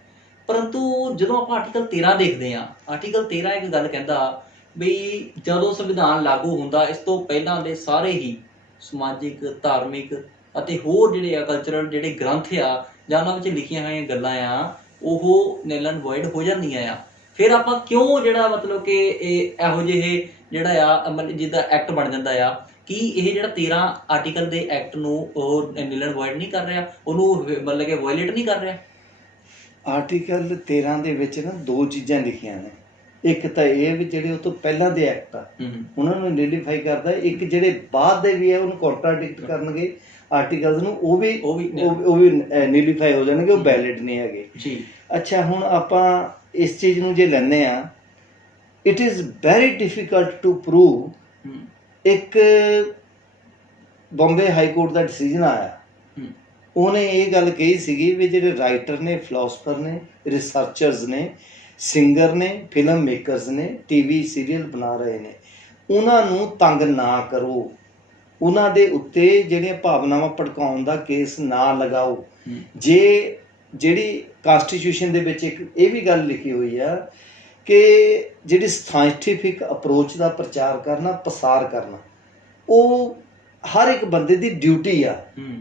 ਪਰੰਤੂ ਜਦੋਂ ਆਪਾਂ ਆਰਟੀਕਲ 13 ਦੇਖਦੇ ਹਾਂ, ਆਰਟੀਕਲ 13 ਇੱਕ ਗੱਲ ਕਹਿੰਦਾ ਵੀ ਜਦੋਂ ਸੰਵਿਧਾਨ ਲਾਗੂ ਹੁੰਦਾ, ਇਸ ਤੋਂ ਪਹਿਲਾਂ ਦੇ ਸਾਰੇ ਹੀ ਸਮਾਜਿਕ, ਧਾਰਮਿਕ ਅਤੇ ਹੋਰ ਜਿਹੜੇ ਆ ਕਲਚਰਲ ਜਿਹੜੇ ਗ੍ਰੰਥ ਆ ਜਾਂ ਉਹਨਾਂ ਵਿੱਚ ਲਿਖੀਆਂ ਹੋਈਆਂ ਗੱਲਾਂ ਆ, ਉਹ ਨਿਲ ਐਂਡ ਵੋਇਡ ਹੋ ਜਾਂਦੀਆਂ ਆ। ਫਿਰ ਆਪਾਂ ਕਿਉਂ ਜਿਹੜਾ ਮਤਲਬ ਕਿ ਇਹੋ ਜਿਹੇ ਜਿਹੜਾ ਆ ਜਿੱਦਾਂ ਐਕਟ ਬਣ ਜਾਂਦਾ ਆ, ਕੀ ਇਹ ਜਿਹੜਾ 13 ਆਰਟੀਕਲ ਦੇ ਐਕਟ ਨੂੰ ਉਹ ਨਿਲ ਐਂਡ ਵੋਇਡ ਨਹੀਂ ਕਰ ਰਿਹਾ, ਉਹਨੂੰ ਮਤਲਬ ਕਿ ਵਾਇਲੇਟ ਨਹੀਂ ਕਰ ਰਿਹਾ? ਆਰਟੀਕਲ 13 ਦੇ ਵਿੱਚ ਨਾ ਦੋ ਚੀਜ਼ਾਂ ਲਿਖੀਆਂ ਨੇ। ਇੱਕ ਤਾਂ ਇਹ ਵੀ ਜਿਹੜੇ ਉਹ ਤੋਂ ਪਹਿਲਾਂ ਦੇ ਐਕਟ ਆ ਉਹਨਾਂ ਨੂੰ ਨਿਲੀਫਾਈ ਕਰਦਾ, ਇੱਕ ਜਿਹੜੇ ਬਾਅਦ ਦੇ ਵੀ ਆ ਉਹਨੂੰ ਕੰਟਰਾਡਿਕਟ ਕਰਨਗੇ ਆਰਟੀਕਲਸ ਨੂੰ, ਉਹ ਵੀ ਨਿਲੀਫਾਈ ਹੋ ਜਾਣਗੇ, ਉਹ ਵੈਲਿਡ ਨਹੀਂ ਹੈਗੇ ਜੀ। ਅੱਛਾ, ਹੁਣ ਆਪਾਂ ਇਸ ਚੀਜ਼ ਨੂੰ ਜੇ ਲੈਂਦੇ ਆ, it is very difficult to prove. ਇੱਕ ਬੰਬੇ ਹਾਈ ਕੋਰਟ ਦਾ ਡਿਸੀਜਨ ਆਇਆ, ਉਹਨੇ ਇਹ ਗੱਲ ਕਹੀ ਸੀਗੀ ਵੀ ਜਿਹੜੇ ਰਾਈਟਰ ਨੇ, ਫਿਲੋਸਫਰ ਨੇ, ਰਿਸਰਚਰਸ ਨੇ, ਸਿੰਗਰ ਨੇ, ਫਿਲਮ ਮੇਕਰਸ ਨੇ, TV ਸੀਰੀਅਲ ਬਣਾ ਰਹੇ ਨੇ, ਉਹਨਾਂ ਨੂੰ ਤੰਗ ਨਾ ਕਰੋ, ਉਹਨਾਂ ਦੇ ਉੱਤੇ ਜਿਹੜੀਆਂ ਭਾਵਨਾਵਾਂ ਭੜਕਾਉਣ ਦਾ ਕੇਸ ਨਾ ਲਗਾਓ। ਜੇ ਜਿਹੜੀ ਕਾਨਸਟੀਟਿਊਸ਼ਨ ਦੇ ਵਿੱਚ ਇੱਕ ਇਹ ਵੀ ਗੱਲ ਲਿਖੀ ਹੋਈ ਆ ਕਿ ਜਿਹੜੀ ਸਾਇੰਟੀਫਿਕ ਅਪਰੋਚ ਦਾ ਪ੍ਰਚਾਰ ਕਰਨਾ, ਪਸਾਰ ਕਰਨਾ, ਉਹ ਹਰ ਇੱਕ ਬੰਦੇ ਦੀ ਡਿਊਟੀ ਆ।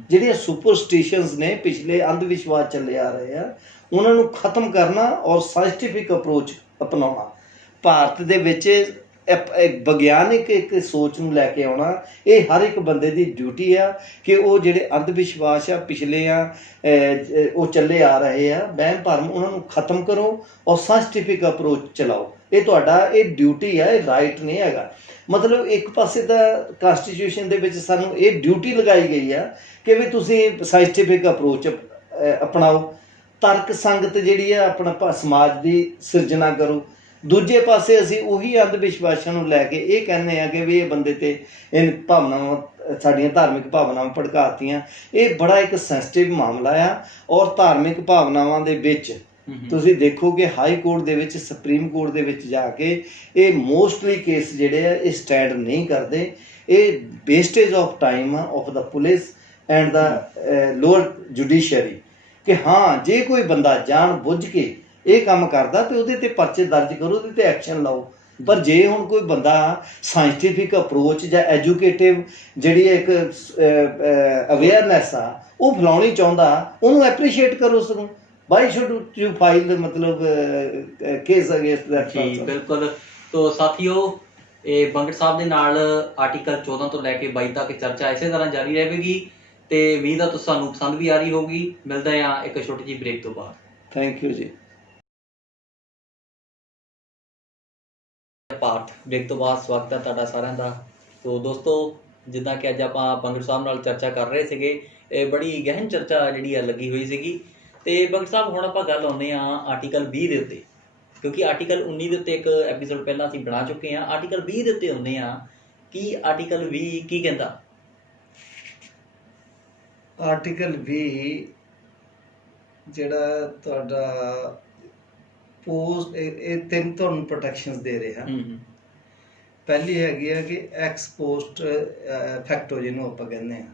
ਜਿਹੜੀਆਂ ਸੁਪਰਸਟੀਸ਼ਨਸ ਨੇ, ਪਿਛਲੇ ਅੰਧ ਵਿਸ਼ਵਾਸ ਚੱਲੇ ਆ ਰਹੇ ਆ, ਉਹਨਾਂ ਨੂੰ ਖਤਮ ਕਰਨਾ ਔਰ ਸਾਇੰਟੀਫਿਕ ਅਪਰੋਚ ਅਪਣਾਉਣਾ। ਭਾਰਤ ਦੇ ਵਿੱਚ ਵਿਗਿਆਨਿਕ ਇੱਕ ਸੋਚ ਨੂੰ ਲੈ ਕੇ ਆਉਣਾ, ਇਹ ਹਰ ਇੱਕ ਬੰਦੇ ਦੀ ਡਿਊਟੀ ਆ ਕਿ ਉਹ ਜਿਹੜੇ ਅੰਧ ਵਿਸ਼ਵਾਸ ਆ, ਪਿਛਲੇ ਆ, ਉਹ ਚੱਲੇ ਆ ਰਹੇ ਆ ਵਹਿਮ ਭਰਮ, ਉਹਨਾਂ ਨੂੰ ਖਤਮ ਕਰੋ ਔਰ ਸਾਇੰਟੀਫਿਕ ਅਪਰੋਚ ਚਲਾਓ। ਇਹ ਤੁਹਾਡਾ ਇਹ ਡਿਊਟੀ ਆ, ਇਹ ਰਾਈਟ ਨਹੀਂ ਹੈਗਾ। ਮਤਲਬ ਇੱਕ ਪਾਸੇ ਤਾਂ ਕਾਨਸਟੀਟਿਊਸ਼ਨ ਦੇ ਵਿੱਚ ਸਾਨੂੰ ਇਹ ਡਿਊਟੀ ਲਗਾਈ ਗਈ ਆ ਕਿ ਵੀ ਤੁਸੀਂ ਸਾਇੰਟੀਫਿਕ ਅਪਰੋਚ ਅਪਣਾਓ, ਤਰਕ ਸੰਗਤ ਜਿਹੜੀ ਆ ਆਪਣਾ ਸਮਾਜ ਦੀ ਸਿਰਜਣਾ ਕਰੋ। ਦੂਜੇ ਪਾਸੇ ਅਸੀਂ ਉਹੀ ਅੰਧ ਵਿਸ਼ਵਾਸਾਂ ਨੂੰ ਲੈ ਕੇ ਇਹ ਕਹਿੰਦੇ ਆ ਕਿ ਵੀ ਇਹ ਬੰਦੇ ਤੇ ਇਹ ਭਾਵਨਾਵਾਂ, ਸਾਡੀਆਂ ਧਾਰਮਿਕ ਭਾਵਨਾਵਾਂ ਭੜਕਾਤੀਆਂ। ਇਹ ਬੜਾ ਇੱਕ ਸੈਂਸਿਟਿਵ ਮਾਮਲਾ ਆ, ਔਰ ਧਾਰਮਿਕ ਭਾਵਨਾਵਾਂ ਦੇ ਵਿੱਚ ਤੁਸੀਂ ਦੇਖੋ ਕਿ ਹਾਈ ਕੋਰਟ ਦੇ ਵਿੱਚ, ਸੁਪਰੀਮ ਕੋਰਟ ਦੇ ਵਿੱਚ ਜਾ ਕੇ ਇਹ ਮੋਸਟਲੀ ਕੇਸ ਜਿਹੜੇ ਆ ਇਹ ਸਟੈਂਡ ਨਹੀਂ ਕਰਦੇ। ਇਹ ਵੇਸਟੇਜ ਆਫ ਟਾਈਮ ਆ of the police and the lower judiciary ਕਿ ਹਾਂ, ਜੇ ਕੋਈ ਬੰਦਾ ਜਾਣ ਬੁੱਝ ਕੇ ਇਹ ਕੰਮ ਕਰਦਾ ਤੇ ਉਹਦੇ ਤੇ ਪਰਚੇ ਦਰਜ ਕਰੋ, ਉਹਦੇ ਤੇ ਐਕਸ਼ਨ ਲਓ। ਪਰ ਜੇ ਹੁਣ ਕੋਈ ਬੰਦਾ ਸਾਇੰਟੀਫਿਕ ਅਪਰੋਚ ਜਾਂ ਐਜੂਕੇਟਿਵ ਜਿਹੜੀ ਇੱਕ ਅਵੇਅਰਨੈਸ ਆ ਉਹ ਫੈਲਾਉਣੀ ਚਾਹੁੰਦਾ, ਉਹਨੂੰ ਐਪਰੀਸ਼ੀਏਟ ਕਰੋ। ਉਸਨੂੰ ਵਾਈ ਸ਼ੁੱਡ ਯੂ ਫਾਈਲ ਮਤਲਬ ਕੇਸ ਅਗੇਂਸਟ ਦੈਟ ਪਰਸਨ। ਜੀ ਬਿਲਕੁਲ। ਤੋ ਸਾਥੀਓ, ਇਹ ਬੰਗੜ ਸਾਹਿਬ ਦੇ ਨਾਲ ਆਰਟੀਕਲ 14 ਤੋਂ ਲੈ ਕੇ 22 ਤੱਕ ਚਰਚਾ ਇਸੇ ਤਰ੍ਹਾਂ ਜਾਰੀ ਰਹੇਗੀ ਤੇ ਉਮੀਦ ਆ ਤੁਹਾਨੂੰ ਪਸੰਦ ਵੀ ਆ ਰਹੀ ਹੋਊਗੀ। ਮਿਲਦੇ ਆ ਇੱਕ ਛੋਟੀ ਜਿਹੀ ਬ੍ਰੇਕ ਤੋਂ ਬਾਅਦ। ਥੈਂਕ ਯੂ ਜੀ। ਭਾਰਤ ਬ੍ਰੇਕ ਤੋਂ ਬਾਅਦ ਸਵਾਗਤ ਹੈ ਤੁਹਾਡਾ ਸਾਰਿਆਂ ਦਾ। ਤੋ ਦੋਸਤੋ, ਜਿੱਦਾਂ ਕਿ ਅੱਜ ਆਪਾਂ ਬੰਗੜ ਸਾਹਿਬ ਨਾਲ ਚਰਚਾ ਕਰ ਰਹੇ ਸੀਗੇ, ਇਹ ਬੜੀ ਗਹਿਨ ਚਰਚਾ ਜਿਹੜੀ ਆ ਲੱਗੀ ਹੋਈ ਸੀਗੀ। ਤੇ ਬੰਗੜ ਸਾਹਿਬ, ਹੁਣ ਆਪਾਂ ਗੱਲ ਆਉਂਦੇ ਆ ਆਰਟੀਕਲ 20 ਦੇ ਉੱਤੇ, ਕਿਉਂਕਿ ਆਰਟੀਕਲ 19 ਦੇ ਉੱਤੇ ਇੱਕ ਐਪੀਸੋਡ ਪਹਿਲਾਂ ਅਸੀਂ ਬਣਾ ਚੁੱਕੇ ਹਾਂ। ਆਰਟੀਕਲ 20 ਦੇ ਉੱਤੇ ਆਉਂਦੇ ਆ ਕਿ ਆਰਟੀਕਲ 20 ਕੀ ਕਹਿੰਦਾ। ਆਰਟੀਕਲ 20 ਜਿਹੜਾ ਤੁਹਾਡਾ ਪੋਸਟ ਇਹ ਤਿੰਨ ਤੁਹਾਨੂੰ ਪ੍ਰੋਟੈਕਸ਼ਨਸ ਦੇ ਰਿਹਾ। ਪਹਿਲੀ ਹੈਗੀ ਆ ਕਿ ਐਕਸ ਪੋਸਟ ਫੈਕਟੋ ਜਿਹਨੂੰ ਆਪਾਂ ਕਹਿੰਦੇ ਆ,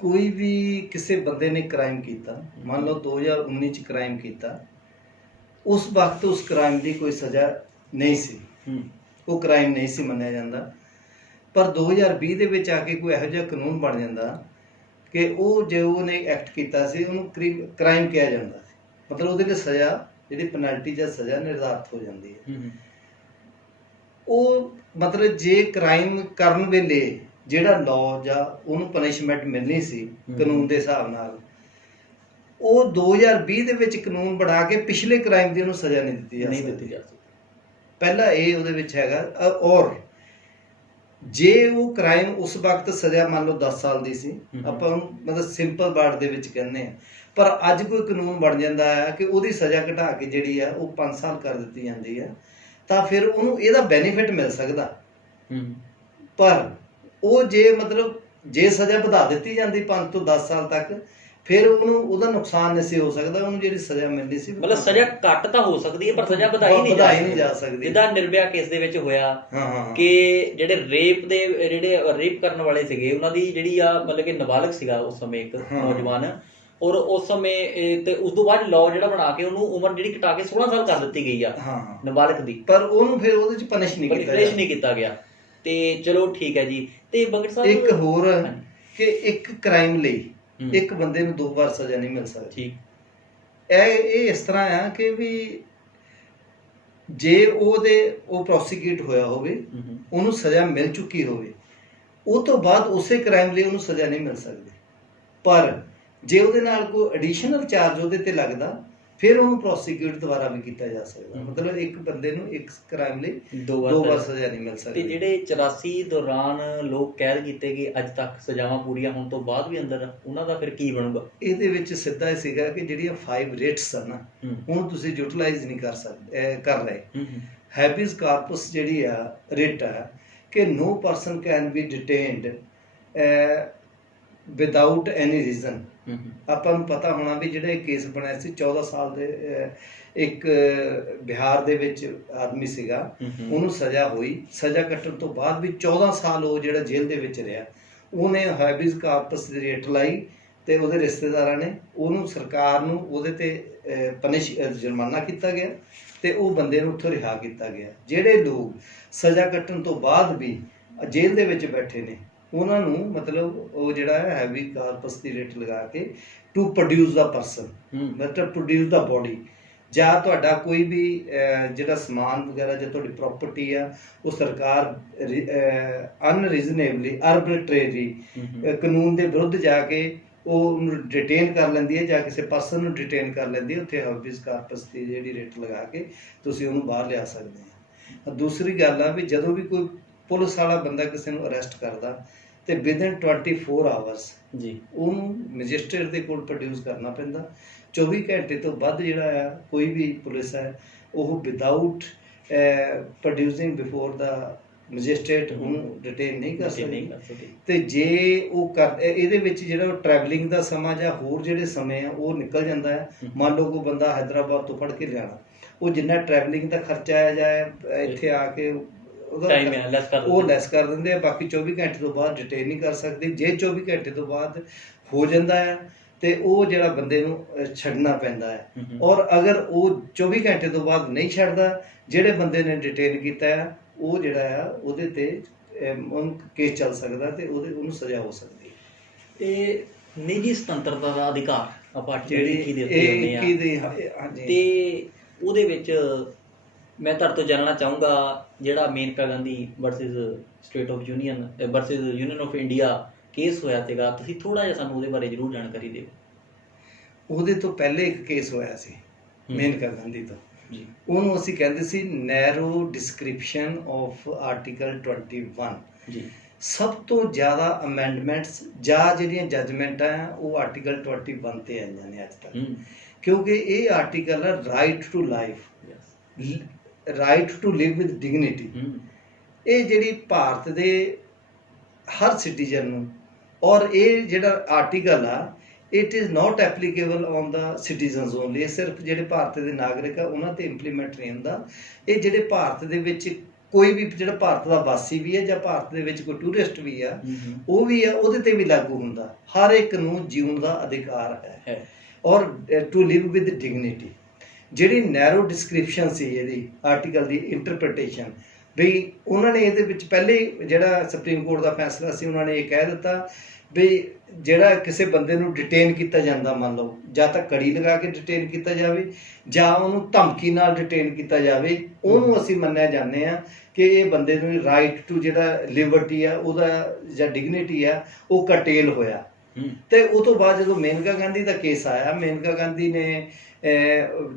ਕੋਈ ਵੀ ਕਿਸੇ ਬੰਦੇ ਨੇ ਕ੍ਰਾਈਮ ਕੀਤਾ, ਮੰਨ ਲਓ 2019 ਚ ਕ੍ਰਾਈਮ ਕੀਤਾ, ਉਸ ਵਕਤ ਉਸ ਕ੍ਰਾਈਮ ਦੀ ਕੋਈ ਸਜ਼ਾ ਨਹੀਂ ਸੀ, ਉਹ ਕ੍ਰਾਈਮ ਨਹੀਂ ਸੀ ਮੰਨਿਆ ਜਾਂਦਾ। ਪਰ 2020 ਦੇ ਵਿੱਚ ਆ ਕੇ ਕੋਈ ਇਹੋ ਜਿਹਾ ਕਾਨੂੰਨ ਬਣ ਜਾਂਦਾ ਕਿ ਉਹ ਜੋ ਉਹਨੇ ਐਕਟ ਕੀਤਾ ਸੀ ਉਹਨੂੰ ਕ੍ਰਾਈਮ ਕਿਹਾ ਜਾਂਦਾ ਸੀ, ਮਤਲਬ ਉਹਦੇ ਲਈ ਸਜ਼ਾ ਜਿਹੜੀ ਪੈਨਲਟੀ ਜਾਂ ਸਜ਼ਾ ਨਿਰਧਾਰਤ ਹੋ ਜਾਂਦੀ ਹੈ। ਉਹ ਮਤਲਬ ਜੇ ਕ੍ਰਾਈਮ ਕਰਨ ਵੇਲੇ ਜਿਹੜਾ ਲਾਅ ਜਾਂ ਉਹਨੂੰ ਪਨਿਸ਼ਮੈਂਟ ਮਿਲਣੀ ਸੀ ਕਾਨੂੰਨ ਦੇ ਹਿਸਾਬ ਨਾਲ, ਉਹ 2020 ਦੇ ਵਿੱਚ ਕਾਨੂੰਨ ਬਣਾ ਕੇ ਪਿਛਲੇ ਕ੍ਰਾਈਮ ਦੀ ਉਹਨੂੰ ਸਜ਼ਾ ਨਹੀਂ ਦਿੱਤੀ ਜਾ ਸਕਦੀ। ਪਹਿਲਾ ਇਹ ਉਹਦੇ ਵਿੱਚ ਹੈਗਾ। ਔਰ ਜੇ ਉਹ ਕ੍ਰਾਈਮ ਉਸ ਵਕਤ ਸਜ਼ਾ ਮੰਨ ਲਓ 10 ਸਾਲ ਦੀ ਸੀ, ਆਪਾਂ ਉਹਨੂੰ ਮਤਲਬ ਸਿੰਪਲ ਵਰਡ ਦੇ ਵਿੱਚ ਕਹਿੰਦੇ ਆ, ਪਰ ਅੱਜ ਕੋਈ ਕਾਨੂੰਨ ਬਣ ਜਾਂਦਾ ਹੈ ਕਿ ਉਹਦੀ ਸਜ਼ਾ ਘਟਾ ਕੇ ਜਿਹੜੀ ਆ ਉਹ 5 ਸਾਲ ਕਰ ਦਿੱਤੀ ਜਾਂਦੀ ਹੈ, ਤਾਂ ਫਿਰ ਉਹਨੂੰ ਇਹਦਾ ਬੈਨੀਫਿਟ ਮਿਲ ਸਕਦਾ। ਪਰ ਉਹ ਜੇ ਮਤਲਬ ਜੇ ਸਜ਼ਾ ਵਧਾ ਦਿੱਤੀ ਜਾਂਦੀ 5 ਤੋਂ 10 ਸਾਲ ਤੱਕ, ਫਿਰ ਉਹਨੂੰ ਉਹਦਾ ਨੁਕਸਾਨ ਨਹੀਂ ਸੀ ਹੋ ਸਕਦਾ, ਉਹਨੂੰ ਜਿਹੜੀ ਸਜ਼ਾ ਮਿਲਦੀ ਸੀ ਮਤਲਬ ਸਜ਼ਾ ਘੱਟ ਤਾਂ ਹੋ ਸਕਦੀ ਹੈ ਪਰ ਸਜ਼ਾ ਵਧਾਈ ਨਹੀਂ ਜਾ ਸਕਦੀ। ਜਿੱਦਾਂ ਨਿਰਭਇਆ ਕੇਸ ਦੇ ਵਿੱਚ ਹੋਇਆ ਕਿ ਜਿਹੜੇ ਰੇਪ ਕਰਨ ਵਾਲੇ ਸੀਗੇ ਉਹਨਾਂ ਦੀ ਜਿਹੜੀ ਆ ਮਤਲਬ ਕਿ ਨਾਬਾਲਗ ਸੀਗਾ ਉਸ ਸਮੇਂ ਇੱਕ ਨੌਜਵਾਨ, ਔਰ ਉਸ ਸਮੇਂ ਤੇ ਉਸ ਤੋਂ ਬਾਅਦ ਲਾਅ ਜਿਹੜਾ ਬਣਾ ਕੇ ਉਹਨੂੰ ਉਮਰ ਜਿਹੜੀ ਘਟਾ ਕੇ 16 ਸਾਲ ਕਰ ਦਿੱਤੀ ਗਈ ਆ ਨਾਬਾਲਗ ਦੀ, ਪਰ ਉਹਨੂੰ ਫਿਰ ਉਹਦੇ ਚ ਪਨਿਸ਼ ਨਹੀਂ ਕੀਤਾ ਗਿਆ। ਤੇ ਚਲੋ ਠੀਕ ਹੈ ਜੀ। ਤੇ ਬਗੜ ਸਾਹਿਬ ਇੱਕ ਹੋਰ ਕਿ ਇੱਕ ਕ੍ਰਾਈਮ ਲਈ ਇੱਕ ਬੰਦੇ ਨੂੰ 2 ਵਾਰ ਸਜ਼ਾ ਨਹੀਂ ਮਿਲ ਸਕਦੀ। ਇਹ ਇਸ ਤਰ੍ਹਾਂ ਆ ਕਿ ਵੀ ਜੇ ਉਹ ਪ੍ਰੋਸੀਕਿਊਟ ਹੋਇਆ ਹੋਵੇ, ਉਹਨੂੰ ਸਜ਼ਾ ਮਿਲ ਚੁੱਕੀ ਹੋਵੇ, ਉਹ ਤੋਂ ਬਾਅਦ ਉਸੇ ਕ੍ਰਾਈਮ ਲਈ ਉਹਨੂੰ ਸਜ਼ਾ ਨਹੀਂ ਮਿਲ ਸਕਦੀ। ਪਰ ਜੇ ਉਹਦੇ ਨਾਲ ਕੋਈ ਐਡੀਸ਼ਨਲ ਚਾਰਜ ਉਹਦੇ ਤੇ ਲੱਗਦਾ, ਫਿਰ ਉਹਨੂੰ ਪ੍ਰੋਸੀਕਿਊਟ ਦੁਬਾਰਾ ਵੀ ਕੀਤਾ ਜਾ ਸਕਦਾ। ਮਤਲਬ ਇੱਕ ਬੰਦੇ ਨੂੰ ਇੱਕ ਕ੍ਰਾਈਮ ਲਈ 2 ਵਾਰ ਸਜ਼ਾ ਨਹੀਂ ਮਿਲ ਸਕਦੀ। ਤੇ ਜਿਹੜੇ 84 ਦੌਰਾਨ ਲੋਕ ਕੈਦ ਕੀਤੇ ਗਏ ਅੱਜ ਤੱਕ ਸਜ਼ਾਵਾਂ ਪੂਰੀਆਂ ਹੋਣ ਤੋਂ ਬਾਅਦ ਵੀ ਅੰਦਰ, ਉਹਨਾਂ ਦਾ ਫਿਰ ਕੀ ਬਣੂਗਾ? ਇਹਦੇ ਵਿੱਚ ਸਿੱਧਾ ਇਹ ਸੀਗਾ ਕਿ ਜਿਹੜੀਆਂ 5 ਰਿਟਸ ਆ ਨਾ, ਹੁਣ ਤੁਸੀਂ ਯੂਟਿਲਾਈਜ਼ ਨਹੀਂ ਕਰ ਰਹੇ। ਹੈਬਿਸ ਕਾਰਪਸ ਜਿਹੜੀ ਆ ਰਿਟ ਆ ਕਿ no person can be detained without any reason. ਆਪਾਂ ਨੂੰ ਪਤਾ ਹੋਣਾ ਵੀ ਜਿਹੜਾ ਇਹ ਕੇਸ ਬਣਿਆ ਸੀ 14 ਸਾਲ ਦੇ ਇੱਕ ਬਿਹਾਰ ਦੇ ਵਿੱਚ ਆਦਮੀ ਸੀਗਾ, ਉਹਨੂੰ ਸਜ਼ਾ ਹੋਈ, ਸਜ਼ਾ ਕੱਟਣ ਤੋਂ ਬਾਅਦ ਵੀ 14 ਸਾਲ ਉਹ ਜਿਹੜਾ ਜੇਲ੍ਹ ਦੇ ਵਿੱਚ ਰਿਹਾ। ਉਹਨੇ ਹੈਬਿਸ ਕਾਰਪਸ ਦੀ ਰੇਟ ਲਾਈ ਤੇ ਉਹਦੇ ਰਿਸ਼ਤੇਦਾਰਾਂ ਨੇ ਉਹਨੂੰ, ਸਰਕਾਰ ਨੂੰ ਉਹਦੇ ਤੇ ਜੁਰਮਾਨਾ ਕੀਤਾ ਗਿਆ ਤੇ ਉਹ ਬੰਦੇ ਨੂੰ ਉੱਥੋਂ ਰਿਹਾ ਕੀਤਾ ਗਿਆ। ਜਿਹੜੇ ਲੋਕ ਸਜ਼ਾ ਕੱਟਣ ਤੋਂ ਬਾਅਦ ਵੀ ਜੇਲ੍ਹ ਦੇ ਵਿੱਚ ਬੈਠੇ ਨੇ, ਉਹਨਾਂ ਨੂੰ ਮਤਲਬ ਉਹ ਜਿਹੜਾ ਹੈ ਹੈਵੀ ਕਾਰਪਸ ਦੀ ਰੇਟ ਲਗਾ ਕੇ ਟੂ ਪ੍ਰੋਡਿਊਸ ਦਾ ਪਰਸਨ, ਮਤਲਬ ਪ੍ਰੋਡਿਊਸ ਦਾ ਬੋਡੀ, ਜਾਂ ਤੁਹਾਡਾ ਕੋਈ ਵੀ ਜਿਹੜਾ ਸਮਾਨ ਵਗੈਰਾ ਜਾਂ ਤੁਹਾਡੀ ਪ੍ਰੋਪਰਟੀ ਆ, ਉਹ ਸਰਕਾਰ ਅਨਰੀਜ਼ਨੇਬਲੀ ਆਰਬਿਟਰੇਰੀ ਕਾਨੂੰਨ ਦੇ ਵਿਰੁੱਧ ਜਾ ਕੇ ਉਹਨੂੰ ਡਿਟੇਨ ਕਰ ਲੈਂਦੀ ਹੈ, ਜਾਂ ਕਿਸੇ ਪਰਸਨ ਨੂੰ ਡਿਟੇਨ ਕਰ ਲੈਂਦੀ ਹੈ। ਉੱਥੇ ਹੈਬਿਸ ਕਾਰਪਸ ਦੀ ਜਿਹੜੀ ਰੇਟ ਲਗਾ ਕੇ ਤੁਸੀਂ ਉਹਨੂੰ ਬਾਹਰ ਲਿਆ ਸਕਦੇ ਆ। ਦੂਸਰੀ ਗੱਲ ਆ ਵੀ ਜਦੋਂ ਵੀ ਕੋਈ ਪੁਲਿਸ ਵਾਲਾ ਬੰਦਾ ਕਿਸੇ ਨੂੰ ਅਰੈਸਟ ਕਰਦਾ ਤੇ ਵਿਦਿਨ 24 ਆਵਰਸ ਉਹਨੂੰ ਮੈਜਿਸਟਰੇਟ ਦੇ ਕੋਲ ਪ੍ਰੋਡਿਊਸ ਕਰਨਾ ਪੈਂਦਾ। 24 ਘੰਟੇ ਤੋਂ ਵੱਧ ਜਿਹੜਾ ਆ ਕੋਈ ਵੀ ਪੁਲਿਸ ਹੈ ਉਹ without producing before the magistrate ਉਹਨੂੰ ਡਿਟੇਨ ਨਹੀਂ ਕਰ ਸਕਦੀ। ਤੇ ਜੇ ਉਹ ਇਹਦੇ ਵਿੱਚ ਜਿਹੜਾ ਟਰੈਵਲਿੰਗ ਦਾ ਸਮਾਂ ਜਾਂ ਹੋਰ ਜਿਹੜੇ ਸਮੇਂ ਆ ਉਹ ਨਿਕਲ ਜਾਂਦਾ ਹੈ। ਮੰਨ ਲਓ ਕੋਈ ਬੰਦਾ ਹੈਦਰਾਬਾਦ ਤੋਂ ਫੜ ਕੇ ਲਿਆਣਾ, ਉਹ ਜਿੰਨਾ ਟਰੈਵਲਿੰਗ ਦਾ ਖਰਚਾ ਹੈ ਜਾਂ ਇੱਥੇ ਆ ਕੇ ਉਹ ਲੈਸ ਕਰ ਦਿੰਦੇ ਆ। ਬਾਕੀ 24 ਘੰਟੇ ਤੋਂ ਬਾਅਦ ਡਿਟੇਨ ਨਹੀਂ ਕਰ ਸਕਦੇ। ਜੇ 24 ਘੰਟੇ ਤੋਂ ਬਾਅਦ ਹੋ ਜਾਂਦਾ ਹੈ ਤੇ ਉਹ ਜਿਹੜਾ ਬੰਦੇ ਨੂੰ ਛੱਡਣਾ ਪੈਂਦਾ ਹੈ। ਔਰ ਅਗਰ ਉਹ 24 ਘੰਟੇ ਤੋਂ ਬਾਅਦ ਨਹੀਂ ਛੱਡਦਾ, ਜਿਹੜੇ ਬੰਦੇ ਨੇ ਡਿਟੇਨ ਕੀਤਾ ਹੈ ਉਹ ਜਿਹੜਾ ਆ ਉਹਦੇ ਤੇ ਉਹਨੂੰ ਕੇਸ ਚੱਲ ਸਕਦਾ ਤੇ ਉਹਨੂੰ ਸਜ਼ਾ ਹੋ ਸਕਦੀ ਹੈ। ਇਹ ਨਿੱਜੀ ਸੁਤੰਤਰਤਾ ਦਾ ਅਧਿਕਾਰ ਆਪਾਂ ਜਿਹੜੀ ਤੇ ਉਹਦੇ ਵਿੱਚ ਮੈਂ ਤੁਹਾਡੇ ਤੋਂ ਜਾਣਨਾ ਚਾਹੂੰਗਾ, ਜਿਹੜਾ Maneka Gandhi versus state of union versus union of India case ਹੋਇਆ ਸੀਗਾ, ਤੁਸੀਂ ਥੋੜਾ ਜਿਹਾ ਸਾਨੂੰ ਉਹਦੇ ਬਾਰੇ ਜ਼ਰੂਰ ਜਾਣਕਾਰੀ ਦਿਓ। ਉਹਦੇ ਤੋਂ ਪਹਿਲੇ ਇੱਕ ਕੇਸ ਹੋਇਆ ਸੀ ਮੇਨਕਾ ਗਾਂਧੀ ਤੋਂ, ਉਹਨੂੰ ਅਸੀਂ ਕਹਿੰਦੇ ਸੀ ਨੈਰੋ ਡਿਸਕ੍ਰਿਪਸ਼ਨ ਆਫ ਆਰਟੀਕਲ 21। ਸਭ ਤੋਂ ਜ਼ਿਆਦਾ ਅਮੈਂਡਮੈਂਟਸ ਜਾਂ ਜਿਹੜੀਆਂ ਜੱਜਮੈਂਟਾਂ ਆ ਉਹ ਆਰਟੀਕਲ 21 ਤੇ ਆਈਆਂ ਨੇ ਅੱਜ ਤੱਕ, ਕਿਉਂਕਿ ਇਹ ਆਰਟੀਕਲ ਹੈ right to life, right to live with dignity. ਇਹ ਜਿਹੜੀ ਭਾਰਤ ਦੇ ਹਰ ਸਿਟੀਜ਼ਨ ਨੂੰ ਔਰ ਇਹ ਜਿਹੜਾ ਆਰਟੀਕਲ ਆ it is not applicable on the citizens only. ਇਹ ਸਿਰਫ ਜਿਹੜੇ ਭਾਰਤ ਦੇ ਨਾਗਰਿਕ ਆ ਉਹਨਾਂ ਤੇ ਇੰਪਲੀਮੈਂਟ ਨਹੀਂ ਹੁੰਦਾ। ਇਹ ਜਿਹੜੇ ਭਾਰਤ ਦੇ ਵਿੱਚ ਕੋਈ ਵੀ ਜਿਹੜਾ ਭਾਰਤ ਦਾ ਵਾਸੀ ਵੀ ਹੈ ਜਾਂ ਭਾਰਤ ਦੇ ਵਿੱਚ ਕੋਈ ਟੂਰਿਸਟ ਵੀ ਆ ਉਹ ਵੀ ਆ, ਉਹਦੇ ਤੇ ਵੀ ਲਾਗੂ ਹੁੰਦਾ। ਹਰ ਇੱਕ ਨੂੰ ਜੀਉਣ ਦਾ ਅਧਿਕਾਰ ਹੈ ਔਰ ਟੂ ਲਿਵ ਵਿਦ ਡਿਗਨਿਟੀ। ਜਿਹੜੀ ਨੈਰੋ ਡਿਸਕ੍ਰਿਪਸ਼ਨ ਸੀ ਇਹਦੀ ਆਰਟੀਕਲ ਦੀ ਇੰਟਰਪ੍ਰੀਟੇਸ਼ਨ ਵੀ ਉਹਨਾਂ ਨੇ ਇਹਦੇ ਵਿੱਚ ਪਹਿਲੇ ਜਿਹੜਾ ਸੁਪਰੀਮ ਕੋਰਟ ਦਾ ਫੈਸਲਾ ਸੀ ਉਹਨਾਂ ਨੇ ਇਹ ਕਹਿ ਦਿੱਤਾ ਵੀ ਜਿਹੜਾ ਕਿਸੇ ਬੰਦੇ ਨੂੰ ਡਿਟੇਨ ਕੀਤਾ ਜਾਂਦਾ, ਮੰਨ ਲਓ ਜਾਂ ਤਾਂ ਕੜੀ ਲਗਾ ਕੇ ਡਿਟੇਨ ਕੀਤਾ ਜਾਵੇ ਜਾਂ ਉਹਨੂੰ ਧਮਕੀ ਨਾਲ ਡਿਟੇਨ ਕੀਤਾ ਜਾਵੇ, ਉਹਨੂੰ ਅਸੀਂ ਮੰਨਿਆ ਜਾਂਦੇ ਆ ਕਿ ਇਹ ਬੰਦੇ ਨੂੰ ਰਾਈਟ ਟੂ ਜਿਹੜਾ ਲਿਬਰਟੀ ਆ ਉਹਦਾ ਜਾਂ ਡਿਗਨਿਟੀ ਆ ਉਹ ਕਰਟੇਲ ਹੋਇਆ। ਤੇ ਉਹ ਤੋਂ ਬਾਅਦ ਜਦੋਂ ਮੇਨਕਾ ਗਾਂਧੀ ਦਾ ਕੇਸ ਆਇਆ, ਮੇਨਕਾ ਗਾਂਧੀ ਨੇ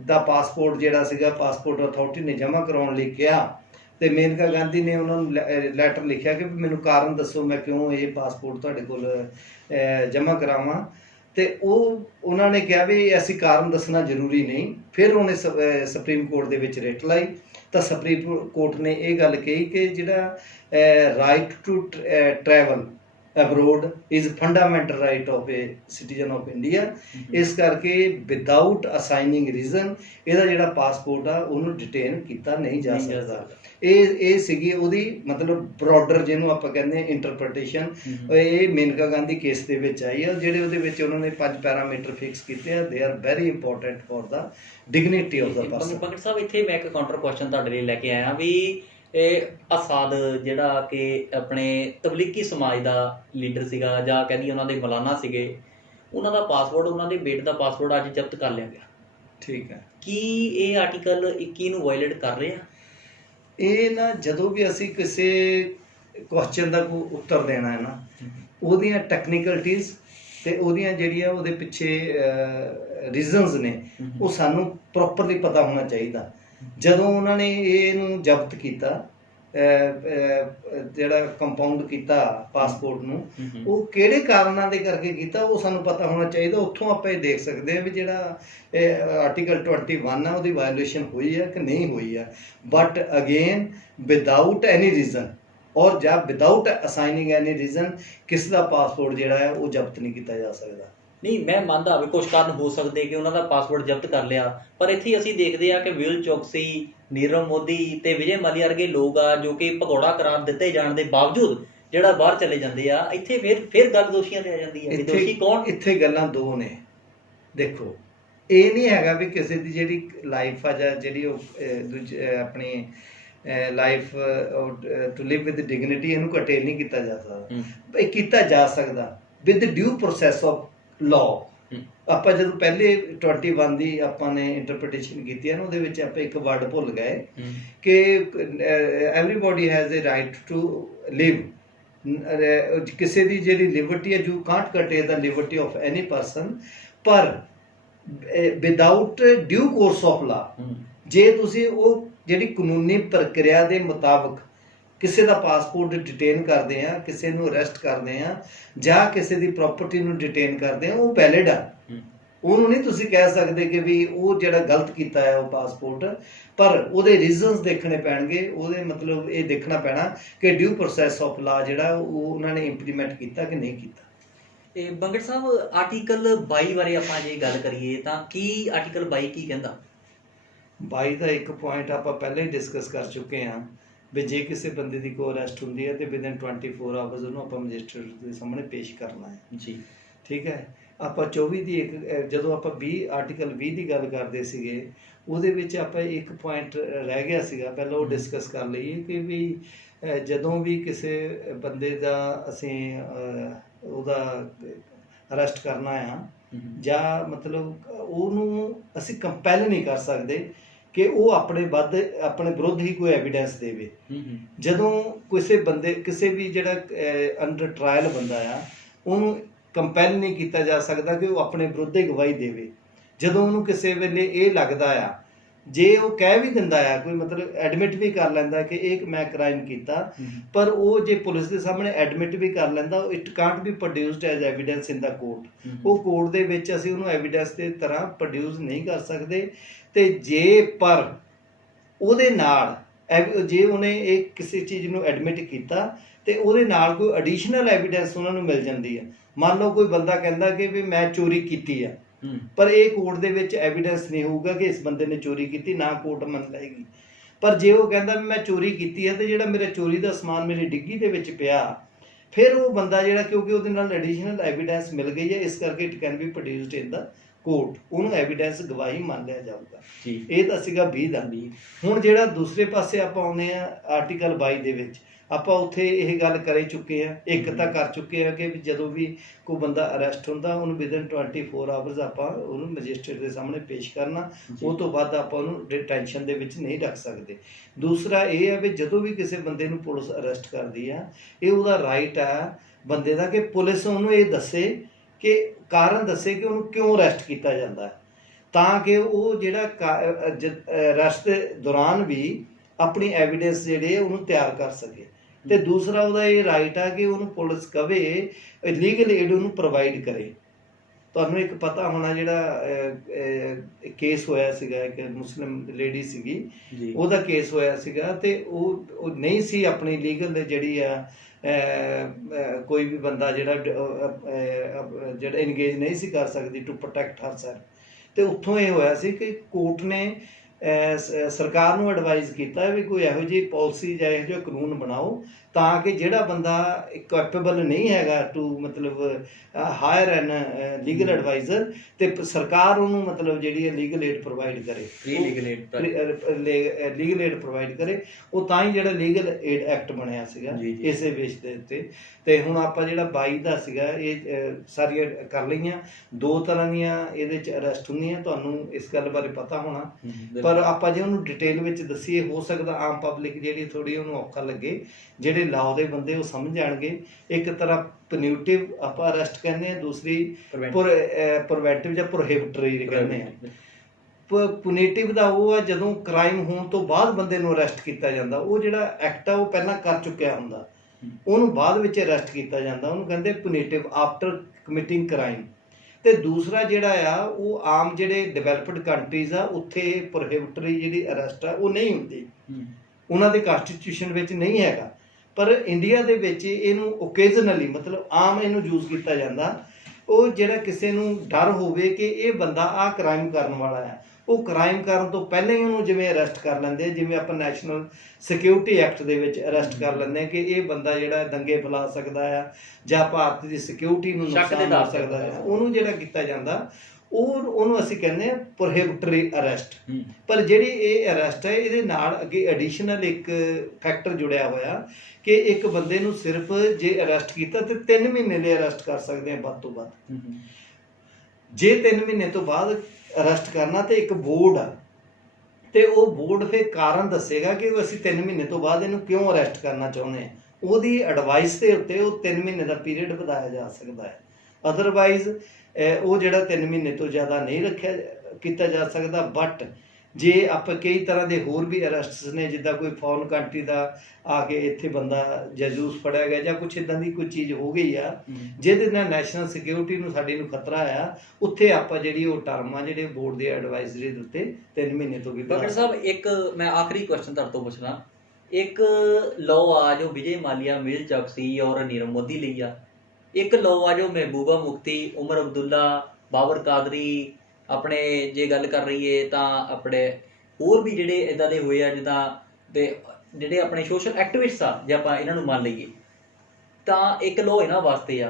ਦਾ ਪਾਸਪੋਰਟ ਜਿਹੜਾ ਸੀਗਾ ਪਾਸਪੋਰਟ ਅਥਾਰਟੀ ਨੇ ਜਮ੍ਹਾਂ ਕਰਾਉਣ ਲਈ ਕਿਹਾ ਤੇ ਮੇਨਕਾ ਗਾਂਧੀ ਨੇ ਉਹਨਾਂ ਨੂੰ ਲੈਟਰ ਲਿਖਿਆ ਕਿ ਮੈਨੂੰ ਕਾਰਨ ਦੱਸੋ ਮੈਂ ਕਿਉਂ ਇਹ ਪਾਸਪੋਰਟ ਤੁਹਾਡੇ ਕੋਲ ਜਮ੍ਹਾਂ ਕਰਾਵਾਂ। ਤੇ ਉਹਨਾਂ ਨੇ ਕਿਹਾ ਵੀ ਅਸੀਂ ਕਾਰਨ ਦੱਸਣਾ ਜ਼ਰੂਰੀ ਨਹੀਂ। ਫਿਰ ਉਹਨੇ ਸੁਪਰੀਮ ਕੋਰਟ ਦੇ ਵਿੱਚ ਰਿਟ ਲਾਈ ਤਾਂ ਸੁਪਰੀਮ ਕੋਰਟ ਨੇ ਇਹ ਗੱਲ ਕਹੀ ਕਿ ਜਿਹੜਾ right to travel abroad is fundamental right of a citizen of India। ਇਸ ਕਰਕੇ ਵਿਦਆਊਟ ਅਸਾਈਨਿੰਗ ਰੀਜ਼ਨ ਇਹਦਾ ਜਿਹੜਾ ਪਾਸਪੋਰਟ ਆ ਉਹਨੂੰ ਡਿਟੇਨ ਕੀਤਾ ਨਹੀਂ ਜਾ ਸਕਦਾ। ਇਹ ਸੀਗੀ ਉਹਦੀ ਮਤਲਬ ਬ੍ਰੌਡਰ ਜਿਹਨੂੰ ਆਪਾਂ ਕਹਿੰਦੇ ਹਾਂ ਇੰਟਰਪ੍ਰੀਟੇਸ਼ਨ। ਇਹ ਮੇਨਕਾ ਗਾਂਧੀ ਕੇਸ ਦੇ ਵਿੱਚ ਆਈ ਆ ਜਿਹੜੇ ਉਹਦੇ ਵਿੱਚ ਉਹਨਾਂ ਨੇ 5 ਪੈਰਾਮੀਟਰ ਫਿਕਸ ਕੀਤੇ ਆ। They are very important for the dignity of the person. Pankaj ਸਾਹਿਬ ਇੱਥੇ ਮੈਂ ਇੱਕ ਕਾਊਂਟਰ ਕੁਐਸਚਨ ਤੁਹਾਡੇ ਲਈ ਲੈ ਕੇ ਆਇਆ ਵੀ ਇਹ ਆਸਾਦ ਜਿਹੜਾ ਕਿ ਆਪਣੇ ਤਬਲੀਗੀ ਸਮਾਜ ਦਾ ਲੀਡਰ ਸੀਗਾ ਜਾਂ ਕਹਿੰਦੀ ਉਹਨਾਂ ਦੇ ਮੌਲਾਨਾ ਸੀਗੇ, ਉਹਨਾਂ ਦਾ ਪਾਸਪੋਰਟ, ਉਹਨਾਂ ਦੇ ਬੇਟੇ ਦਾ ਪਾਸਪੋਰਟ ਅੱਜ ਜ਼ਬਤ ਕਰ ਲਿਆ ਗਿਆ। ਠੀਕ ਹੈ, ਕੀ ਇਹ ਆਰਟੀਕਲ 21 ਨੂੰ ਵਾਇਲੇਟ ਕਰ ਰਿਹਾ? ਇਹ ਨਾ ਜਦੋਂ ਵੀ ਅਸੀਂ ਕਿਸੇ ਕੁਐਸਚਨ ਦਾ ਕੋਈ ਉੱਤਰ ਦੇਣਾ ਹੈ ਨਾ, ਉਹਦੀਆਂ ਟੈਕਨੀਕਲਟੀਜ਼ ਤੇ ਉਹਦੀਆਂ ਜਿਹੜੀਆਂ ਉਹਦੇ ਪਿੱਛੇ ਰੀਜ਼ਨਸ ਨੇ ਉਹ ਸਾਨੂੰ ਪ੍ਰੋਪਰਲੀ ਪਤਾ ਹੋਣਾ ਚਾਹੀਦਾ। ਜਦੋਂ ਉਹਨਾਂ ਨੇ ਇਹਨੂੰ ਜ਼ਬਤ ਕੀਤਾ ਜਿਹੜਾ ਕੰਪਾਊਂਡ ਕੀਤਾ ਪਾਸਪੋਰਟ ਨੂੰ, ਉਹ ਕਿਹੜੇ ਕਾਰਨਾਂ ਦੇ ਕਰਕੇ ਕੀਤਾ ਉਹ ਸਾਨੂੰ ਪਤਾ ਹੋਣਾ ਚਾਹੀਦਾ। ਉੱਥੋਂ ਆਪਾਂ ਇਹ ਦੇਖ ਸਕਦੇ ਹਾਂ ਵੀ ਜਿਹੜਾ ਆਰਟੀਕਲ 21 ਆ ਉਹਦੀ ਵਾਇਓਲੇਸ਼ਨ ਹੋਈ ਹੈ ਕਿ ਨਹੀਂ ਹੋਈ ਹੈ। But again without any reason ਔਰ ਜਾਂ ਵਿਦਆਊਟ ਅਸਾਈਨਿੰਗ ਐਨੀ ਰੀਜ਼ਨ ਕਿਸੇ ਦਾ ਪਾਸਪੋਰਟ ਜਿਹੜਾ ਹੈ ਉਹ ਜ਼ਬਤ ਨਹੀਂ ਕੀਤਾ ਜਾ ਸਕਦਾ। ਨਹੀਂ, ਮੈਂ ਮੰਨਦਾ ਵੀ ਕੁਝ ਕਾਰਨ ਹੋ ਸਕਦੇ ਕਿ ਉਹਨਾਂ ਦਾ ਪਾਸਪੋਰਟ ਜ਼ਬਤ ਕਰ ਲਿਆ, ਪਰ ਇੱਥੇ ਅਸੀਂ ਦੇਖਦੇ ਆ ਕਿ ਵਿਲ ਚੌਕਸੀ, ਨੀਰਵ ਮੋਦੀ ਤੇ ਵਿਜੇ ਮਾਲਿਆ ਵਰਗੇ ਲੋਕ ਆ ਜੋ ਕਿ ਭਗੌੜਾ ਕਰਾਰ ਦਿੱਤੇ ਜਾਣ ਦੇ ਬਾਵਜੂਦ ਜਿਹੜਾ ਬਾਹਰ ਚਲੇ ਜਾਂਦੇ ਆ। ਇੱਥੇ ਫਿਰ ਗੱਲ ਦੋਸ਼ੀਆਂ ਤੇ ਆ ਜਾਂਦੀ ਹੈ। ਦੋਸ਼ੀ ਕੌਣ? ਇੱਥੇ ਗੱਲਾਂ ਦੋ ਨੇ। ਦੇਖੋ, ਇਹ ਨਹੀਂ ਹੈਗਾ ਵੀ ਕਿਸੇ ਦੀ ਜਿਹੜੀ ਲਾਈਫ ਆ ਜਾਂ ਜਿਹੜੀ ਉਹ ਆਪਣੀ life to live with dignity ਇਹਨੂੰ ਕਰਟੇਲ ਨਹੀਂ ਕੀਤਾ ਜਾ ਸਕਦਾ। ਇਹ ਕੀਤਾ ਜਾ ਸਕਦਾ with due process of law. ਆਪਾਂ ਜਦੋਂ ਪਹਿਲੇ 21 ਦੀ ਆਪਾਂ ਨੇ ਇੰਟਰਪ੍ਰੀਟੇਸ਼ਨ ਕੀਤੀ ਹੈ ਨਾ, ਉਹਦੇ ਵਿੱਚ ਆਪਾਂ ਇੱਕ ਵਰਡ ਭੁੱਲ ਗਏ ਕਿ everybody has a right to live. ਕਿਸੇ ਦੀ ਜਿਹੜੀ ਲਿਬਰਟੀ ਹੈ, you can't curtail the liberty of any person, ਪਰ without due course of law. ਜੇ ਤੁਸੀਂ ਉਹ ਜਿਹੜੀ ਕਾਨੂੰਨੀ ਪ੍ਰਕਿਰਿਆ ਦੇ ਮੁਤਾਬਕ ਕਿਸੇ ਦਾ ਪਾਸਪੋਰਟ ਡਿਟੇਨ ਕਰਦੇ ਆ, ਕਿਸੇ ਨੂੰ ਅਰੈਸਟ ਕਰਦੇ ਆ ਜਾਂ ਕਿਸੇ ਦੀ ਪ੍ਰਾਪਰਟੀ ਨੂੰ ਡਿਟੇਨ ਕਰਦੇ ਆ, ਉਹ ਵੈਲਿਡ ਆ। ਉਹਨੂੰ ਨਹੀਂ ਤੁਸੀਂ ਕਹਿ ਸਕਦੇ ਕਿ ਵੀ ਉਹ ਜਿਹੜਾ ਗਲਤ ਕੀਤਾ ਹੈ ਉਹ ਪਾਸਪੋਰਟ, ਪਰ ਉਹਦੇ ਰੀਜ਼ਨਸ ਦੇਖਣੇ ਪੈਣਗੇ। ਉਹਦੇ ਮਤਲਬ ਇਹ ਦੇਖਣਾ ਪੈਣਾ ਕਿ ਡਿਊ ਪ੍ਰੋਸੈਸ ਆਫ ਲਾ ਜਿਹੜਾ ਉਹ ਉਹਨਾਂ ਨੇ ਇੰਪਲੀਮੈਂਟ ਕੀਤਾ ਕਿ ਨਹੀਂ ਕੀਤਾ। ਇਹ ਬੰਗੜ ਸਾਹਿਬ, ਆਰਟੀਕਲ 22 ਬਾਰੇ ਆਪਾਂ ਜੇ ਗੱਲ ਕਰੀਏ ਤਾਂ ਕੀ ਆਰਟੀਕਲ 22 ਕੀ ਕਹਿੰਦਾ? 22 ਦਾ ਇੱਕ ਪੁਆਇੰਟ ਆਪਾਂ ਪਹਿਲਾਂ ਹੀ ਡਿਸਕਸ ਕਰ ਚੁੱਕੇ ਹਾਂ ਵੀ ਜੇ ਕਿਸੇ ਬੰਦੇ ਦੀ ਕੋਈ ਅਰੈਸਟ ਹੁੰਦੀ ਹੈ ਤੇ ਵਿਦਿਨ 24 ਆਵਰਸ ਉਹਨੂੰ ਆਪਾਂ ਮੈਜਿਸਟਰੇਟ ਦੇ ਸਾਹਮਣੇ ਪੇਸ਼ ਕਰਨਾ ਹੈ ਜੀ। ਠੀਕ ਹੈ। ਆਪਾਂ 24 ਦੀ ਇੱਕ ਜਦੋਂ ਆਪਾਂ ਆਰਟੀਕਲ 20 ਦੀ ਗੱਲ ਕਰਦੇ ਸੀਗੇ, ਉਹਦੇ ਵਿੱਚ ਆਪਾਂ ਇੱਕ ਪੁਆਇੰਟ ਰਹਿ ਗਿਆ ਸੀਗਾ, ਪਹਿਲਾਂ ਉਹ ਡਿਸਕਸ ਕਰ ਲਈਏ ਕਿ ਵੀ ਜਦੋਂ ਵੀ ਕਿਸੇ ਬੰਦੇ ਦਾ ਅਸੀਂ ਉਹਦਾ ਅਰੈਸਟ ਕਰਨਾ ਆ ਜਾਂ ਮਤਲਬ ਉਹਨੂੰ ਅਸੀਂ ਕੰਪੈਲ ਨਹੀਂ ਕਰ ਸਕਦੇ ਕਿ ਉਹ ਆਪਣੇ ਵਿਰੁੱਧ ਹੀ ਕੋਈ ਐਵੀਡੈਂਸ ਦੇਵੇ। ਜਦੋਂ ਕਿਸੇ ਵੀ ਜਿਹੜਾ ਅੰਡਰ ਟਰਾਇਲ ਬੰਦਾ ਆ ਉਹਨੂੰ ਕੰਪੈਲ ਨਹੀਂ ਕੀਤਾ ਜਾ ਸਕਦਾ ਕਿ ਉਹ ਆਪਣੇ ਵਿਰੁੱਧ ਹੀ ਗਵਾਹੀ ਦੇਵੇ। ਜਦੋਂ ਉਹਨੂੰ ਕਿਸੇ ਵੇਲੇ ਇਹ ਲੱਗਦਾ ਆ, ਜੇ ਉਹ ਕਹਿ ਵੀ ਦਿੰਦਾ ਆ, ਕੋਈ ਮਤਲਬ ਐਡਮਿਟ ਵੀ ਕਰ ਲੈਂਦਾ ਕਿ ਇਹ ਮੈਂ ਕ੍ਰਾਈਮ ਕੀਤਾ, ਪਰ ਉਹ ਜੇ ਪੁਲਿਸ ਦੇ ਸਾਹਮਣੇ ਐਡਮਿਟ ਵੀ ਕਰ ਲੈਂਦਾ, it can't be produced as evidence in the court. ਉਹ ਕੋਰਟ ਦੇ ਵਿੱਚ ਅਸੀਂ ਉਹਨੂੰ ਐਵੀਡੈਂਸ ਦੇ ਤਰ੍ਹਾਂ ਪ੍ਰੋਡਿਊਸ ਨਹੀਂ ਕਰ ਸਕਦੇ। ਤੇ ਜੇ ਪਰ ਉਹਦੇ ਨਾਲ ਜੇ ਉਹਨੇ ਇਹ ਕਿਸੇ ਚੀਜ਼ ਨੂੰ ਐਡਮਿਟ ਕੀਤਾ ਤੇ ਉਹਦੇ ਨਾਲ ਕੋਈ ਐਡੀਸ਼ਨਲ ਐਵੀਡੈਂਸ ਉਹਨਾਂ ਨੂੰ ਮਿਲ ਜਾਂਦੀ ਹੈ। ਮੰਨ ਲਓ ਕੋਈ ਬੰਦਾ ਕਹਿੰਦਾ ਕਿ ਵੀ ਮੈਂ ਚੋਰੀ ਕੀਤੀ ਆ, ਪਰ ਇਹ ਕੋਰਟ ਦੇ ਵਿੱਚ ਐਵੀਡੈਂਸ ਨਹੀਂ ਹੋਊਗਾ ਕਿ ਇਸ ਬੰਦੇ ਨੇ ਚੋਰੀ ਕੀਤੀ, ਨਾ ਕੋਰਟ ਮੰਨ ਲਏਗੀ। ਪਰ ਜੇ ਉਹ ਕਹਿੰਦਾ ਵੀ ਮੈਂ ਚੋਰੀ ਕੀਤੀ ਹੈ ਤੇ ਜਿਹੜਾ ਮੇਰਾ ਚੋਰੀ ਦਾ ਸਮਾਨ ਮੇਰੀ ਡਿੱਗੀ ਦੇ ਵਿੱਚ ਪਿਆ, ਫਿਰ ਉਹ ਬੰਦਾ ਜਿਹੜਾ, ਕਿਉਂਕਿ ਉਹਦੇ ਨਾਲ ਐਡੀਸ਼ਨਲ ਐਵੀਡੈਂਸ ਮਿਲ ਗਈ ਹੈ, ਇਸ ਕਰਕੇ it can be produced in the court, ਉਹਨੂੰ ਐਵੀਡੈਂਸ ਗਵਾਹੀ ਮੰਨ ਲਿਆ ਜਾਊਗਾ। ਇਹ ਤਾਂ ਸੀਗਾ 20 ਦਾ। ਹੁਣ ਜਿਹੜਾ ਦੂਸਰੇ ਪਾਸੇ ਆਪਾਂ ਆਉਂਦੇ ਆ ਆਰਟੀਕਲ 22 ਦੇ ਵਿੱਚ, ਆਪਾਂ ਉੱਥੇ ਇਹ ਗੱਲ ਕਰੇ ਚੁੱਕੇ ਆ, ਇੱਕ ਤਾਂ ਕਰ ਚੁੱਕੇ ਆ ਕਿ ਜਦੋਂ ਵੀ ਕੋਈ ਬੰਦਾ ਅਰੈਸਟ ਹੁੰਦਾ ਉਹਨੂੰ ਵਿਦਨ 24 ਆਵਰਸ ਆਪਾਂ ਉਹਨੂੰ ਮੈਜਿਸਟਰੇਟ ਦੇ ਸਾਹਮਣੇ ਪੇਸ਼ ਕਰਨਾ, ਉਹ ਤੋਂ ਬਾਅਦ ਆਪਾਂ ਉਹਨੂੰ ਡਿਟੈਂਸ਼ਨ ਦੇ ਵਿੱਚ ਨਹੀਂ ਰੱਖ ਸਕਦੇ। ਦੂਸਰਾ ਇਹ ਹੈ ਵੀ ਜਦੋਂ ਵੀ ਕਿਸੇ ਬੰਦੇ ਨੂੰ ਪੁਲਿਸ ਅਰੈਸਟ ਕਰਦੀ ਆ, ਇਹ ਉਹਦਾ ਰਾਈਟ ਆ ਬੰਦੇ ਦਾ ਕਿ ਪੁਲਿਸ ਉਹਨੂੰ ਇਹ ਦੱਸੇ, ਕਿ ਕਾਰਨ ਦੱਸੇ ਕਿ ਉਹਨੂੰ ਕਿਉਂ ਅਰੈਸਟ ਕੀਤਾ ਜਾਂਦਾ, ਤਾਂ ਕਿ ਉਹ ਜਿਹੜਾ ਅਰੈਸਟ ਦੇ ਦੌਰਾਨ ਵੀ ਆਪਣੀ ਐਵੀਡੈਂਸ ਜਿਹੜੇ ਉਹਨੂੰ ਤਿਆਰ ਕਰ ਸਕੇ। ਤੇ ਦੂਸਰਾ ਉਹਦਾ ਇਹ ਰਾਈਟ ਆ ਕਿ ਉਹਨੂੰ ਪੁਲਿਸ ਕਵੇ ਲੀਗਲ ਏਡ ਉਹਨੂੰ ਪ੍ਰੋਵਾਈਡ ਕਰੇ। ਤੁਹਾਨੂੰ ਇੱਕ ਪਤਾ ਹੋਣਾ ਜਿਹੜਾ ਕੇਸ ਹੋਇਆ ਸੀਗਾ, ਇੱਕ ਮੁਸਲਿਮ ਲੇਡੀ ਸੀਗੀ, ਉਹਦਾ ਕੇਸ ਹੋਇਆ ਸੀਗਾ, ਤੇ ਉਹ ਨਹੀਂ ਸੀ ਆਪਣੀ ਲੀਗਲ ਜਿਹੜੀ ਆ ਕੋਈ ਵੀ ਬੰਦਾ ਜਿਹੜਾ ਇੰਗੇਜ ਨਹੀਂ ਸੀ ਕਰ ਸਕਦੀ ਟੂ ਪ੍ਰੋਟੈਕਟ ਹਰਸੈਲਫ। ਤੇ ਉੱਥੋਂ ਇਹ ਹੋਇਆ ਸੀ ਕਿ ਕੋਰਟ ਨੇ ਸਰਕਾਰ ਨੂੰ ਐਡਵਾਈਜ਼ ਕੀਤਾ ਵੀ ਕੋਈ ਇਹੋ ਜਿਹੀ ਪਾਲਿਸੀ ਜਾਂ ਇਹੋ ਜਿਹਾ ਕਾਨੂੰਨ ਬਣਾਓ ਤਾਂ ਕਿ ਜਿਹੜਾ ਬੰਦਾ ਕੈਪੇਬਲ ਨਹੀਂ ਹੈਗਾ ਟੂ ਮਤਲਬ ਹਾਇਰ ਐਨ ਲੀਗਲ ਐਡਵਾਈਜ਼ਰ, ਤੇ ਸਰਕਾਰ ਉਹਨੂੰ ਮਤਲਬ ਜਿਹੜੀ ਹੈ ਲੀਗਲ ਏਡ ਪ੍ਰੋਵਾਈਡ ਕਰੇ, ਲੀਗਲ ਏਡ ਪ੍ਰੋਵਾਈਡ ਕਰੇ। ਉਹ ਤਾਂ ਹੀ ਜਿਹੜਾ ਲੀਗਲ ਏਡ ਐਕਟ ਬਣਿਆ ਸੀਗਾ ਇਸੇ ਬੇਸ ਦੇ ਉੱਤੇ। ਤੇ ਹੁਣ ਆਪਾਂ ਜਿਹੜਾ 22 ਦਾ ਸੀਗਾ, ਇਹ ਸਾਰੀਆਂ ਕਰ ਲਈਆਂ। 2 ਤਰ੍ਹਾਂ ਦੀਆਂ ਇਹਦੇ 'ਚ ਅਰੈਸਟ ਹੁੰਦੀਆਂ, ਤੁਹਾਨੂੰ ਇਸ ਗੱਲ ਬਾਰੇ ਪਤਾ ਹੋਣਾ, ਪਰ ਆਪਾਂ ਜੇ ਉਹਨੂੰ ਡਿਟੇਲ ਵਿੱਚ ਦੱਸੀਏ, ਹੋ ਸਕਦਾ ਆਮ ਪਬਲਿਕ ਜਿਹੜੀ ਥੋੜ੍ਹੀ ਉਹਨੂੰ ਔਖਾ ਲੱਗੇ, ਜਿਹੜੇ ਲਾਅ ਦੇ ਬੰਦੇ ਉਹ ਸਮਝ ਜਾਣਗੇ। ਇੱਕ ਤਰ੍ਹਾਂ ਪਨਿਊਟਿਵ ਆਪਾਂ ਅਰੈਸਟ ਕਹਿੰਦੇ ਆ, ਦੂਸਰੀ ਪ੍ਰੀਵੈਂਟਿਵ ਜਾਂ ਪ੍ਰੋਹਿਬਿਟਰੀ ਕਹਿੰਦੇ ਆ। ਪੁਨੀਟਿਵ ਦਾ ਉਹ ਆ ਜਦੋਂ ਕ੍ਰਾਈਮ ਹੋਣ ਤੋਂ ਬਾਅਦ ਬੰਦੇ ਨੂੰ ਅਰੈਸਟ ਕੀਤਾ ਜਾਂਦਾ, ਉਹ ਜਿਹੜਾ ਐਕਟ ਆ ਉਹ ਪਹਿਲਾਂ ਕਰ ਚੁੱਕਿਆ ਹੁੰਦਾ, ਉਹਨੂੰ ਬਾਅਦ ਵਿੱਚ ਅਰੈਸਟ ਕੀਤਾ ਜਾਂਦਾ, ਉਹਨੂੰ ਕਹਿੰਦੇ ਪੁਨੀਟਿਵ ਆਫਟਰ ਕਮਿਟਿੰਗ ਕ੍ਰਾਈਮ। ਤੇ ਦੂਸਰਾ ਜਿਹੜਾ ਆ ਉਹ ਆਮ ਜਿਹੜੇ ਡਿਵੈਲਪਡ ਕੰਟਰੀਜ਼ ਆ ਉੱਥੇ ਪ੍ਰੋਹਿਬਿਟਰੀ ਜਿਹੜੀ ਅਰੈਸਟ ਆ ਉਹ ਨਹੀਂ ਹੁੰਦੀ, ਉਹਨਾਂ ਦੇ ਕਨਸਟੀਟਿਊਸ਼ਨ ਵਿੱਚ ਨਹੀਂ ਹੈਗਾ। ਪਰ ਇੰਡੀਆ ਦੇ ਵਿੱਚ ਇਹਨੂੰ ਓਕੇਜ਼ਨਲੀ ਮਤਲਬ ਆਮ ਇਹਨੂੰ ਯੂਜ਼ ਕੀਤਾ ਜਾਂਦਾ। ਉਹ ਜਿਹੜਾ ਕਿਸੇ ਨੂੰ ਡਰ ਹੋਵੇ ਕਿ ਇਹ ਬੰਦਾ ਆਹ ਕ੍ਰਾਈਮ ਕਰਨ ਵਾਲਾ ਹੈ, ਉਹ ਕ੍ਰਾਈਮ ਕਰਨ ਤੋਂ ਪਹਿਲਾਂ ਹੀ ਉਹਨੂੰ ਜਿਵੇਂ ਅਰੈਸਟ ਕਰ ਲੈਂਦੇ, ਜਿਵੇਂ ਆਪਾਂ ਨੈਸ਼ਨਲ ਸਿਕਿਉਰਿਟੀ ਐਕਟ ਦੇ ਵਿੱਚ ਅਰੈਸਟ ਕਰ ਲੈਂਦੇ ਕਿ ਇਹ ਬੰਦਾ ਜਿਹੜਾ ਦੰਗੇ ਫੈਲਾ ਸਕਦਾ ਆ ਜਾਂ ਭਾਰਤ ਦੀ ਸਿਕਿਉਰਿਟੀ ਨੂੰ ਨੁਕਸਾਨ ਕਰ ਸਕਦਾ ਹੈ, ਉਹਨੂੰ ਜਿਹੜਾ ਕੀਤਾ ਜਾਂਦਾ ਉਹਨੂੰ ਅਸੀਂ ਕਹਿੰਦੇ ਆ ਪ੍ਰੋਹਿਬਿਟਰੀ ਅਰੈਸਟ। ਪਰ ਜਿਹੜੀ ਇਹ ਅਰੈਸਟ ਹੈ ਇਹਦੇ ਨਾਲ ਅੱਗੇ ਐਡੀਸ਼ਨਲ ਇੱਕ ਫੈਕਟਰ ਜੁੜਿਆ ਹੋਇਆ ਕਿ ਇੱਕ ਬੰਦੇ ਨੂੰ ਸਿਰਫ ਜੇ ਅਰੈਸਟ ਕੀਤਾ ਤੇ 3 ਮਹੀਨੇ ਲਈ ਅਰੈਸਟ ਕਰ ਸਕਦੇ ਆ ਵੱਧ ਤੋਂ ਵੱਧ। ਜੇ 3 ਮਹੀਨੇ ਤੋਂ ਬਾਅਦ ਅਰੈਸਟ ਕਰਨਾ ਤੇ ਇੱਕ ਬੋਰਡ ਆ, ਤੇ ਉਹ ਬੋਰਡ ਫਿਰ ਕਾਰਨ ਦੱਸੇਗਾ ਕਿ ਅਸੀਂ 3 ਮਹੀਨੇ ਤੋਂ ਬਾਅਦ ਇਹਨੂੰ ਕਿਉਂ ਅਰੈਸਟ ਕਰਨਾ ਚਾਹੁੰਦੇ ਹਾਂ। ਉਹਦੀ ਐਡਵਾਈਸ ਦੇ ਉੱਤੇ ਉਹ 3 ਮਹੀਨੇ ਦਾ ਪੀਰੀਅਡ ਵਧਾਇਆ ਜਾ ਸਕਦਾ ਹੈ। ਅਦਰਵਾਈਜ਼ ਉਹ ਜਿਹੜਾ 3 ਮਹੀਨੇ ਤੋਂ ਜ਼ਿਆਦਾ ਨਹੀਂ ਰੱਖਿਆ ਕੀਤਾ ਜਾ ਸਕਦਾ। ਬਟ ਜੇ ਆਪਾਂ ਕਈ ਤਰ੍ਹਾਂ ਦੇ ਹੋਰ ਵੀ ਅਰੈਸਟਸ ਨੇ, ਜਿੱਦਾਂ ਕੋਈ ਫੋਰਨ ਕੰਟਰੀ ਦਾ ਆ ਕੇ ਇੱਥੇ ਬੰਦਾ ਜਾਸੂਸ ਫੜਿਆ ਗਿਆ ਜਾਂ ਕੁਛ ਇੱਦਾਂ ਦੀ ਕੋਈ ਚੀਜ਼ ਹੋ ਗਈ ਆ ਜਿਹਦੇ ਨਾਲ ਨੈਸ਼ਨਲ ਸਿਕਿਉਰਿਟੀ ਨੂੰ ਸਾਡੀ ਨੂੰ ਖਤਰਾ ਆ, ਉੱਥੇ ਆਪਾਂ ਜਿਹੜੀ ਉਹ ਟਰਮ ਆ ਜਿਹੜੇ ਬੋਰਡ ਦੇ ਐਡਵਾਈਜ਼ਰੀ ਦੇ ਉੱਤੇ 3 ਮਹੀਨੇ ਤੋਂ ਵੀ। ਡਾਕਟਰ ਸਾਹਿਬ, ਇੱਕ ਮੈਂ ਆਖਰੀ ਕੁਐਸਚਨ ਤੁਹਾਡੇ ਤੋਂ ਪੁੱਛਣਾ, ਇੱਕ ਲਾਅ ਆ ਜੋ ਵਿਜੇ ਮਾਲਿਆ, ਮੇਹੁਲ ਚੌਕਸੀ ਔਰ ਨੀਰਵ ਮੋਦੀ ਲਈ ਆ, ਇੱਕ ਲਾਅ ਆ ਜੋ ਮਹਿਬੂਬਾ ਮੁਫਤੀ, ਉਮਰ ਅਬਦੁੱਲਾ, ਬਾਬਰ ਕਾਦਰੀ, ਆਪਣੇ ਜੇ ਗੱਲ ਕਰ ਰਹੀਏ ਤਾਂ ਆਪਣੇ ਹੋਰ ਵੀ ਜਿਹੜੇ ਇੱਦਾਂ ਦੇ ਹੋਏ ਆ, ਜਿੱਦਾਂ ਤੇ ਜਿਹੜੇ ਆਪਣੇ ਸੋਸ਼ਲ ਐਕਟਿਵਿਸਟ ਆ, ਜੇ ਆਪਾਂ ਇਹਨਾਂ ਨੂੰ ਮੰਨ ਲਈਏ ਤਾਂ ਇੱਕ ਲਾਅ ਇਹਨਾਂ ਵਾਸਤੇ ਆ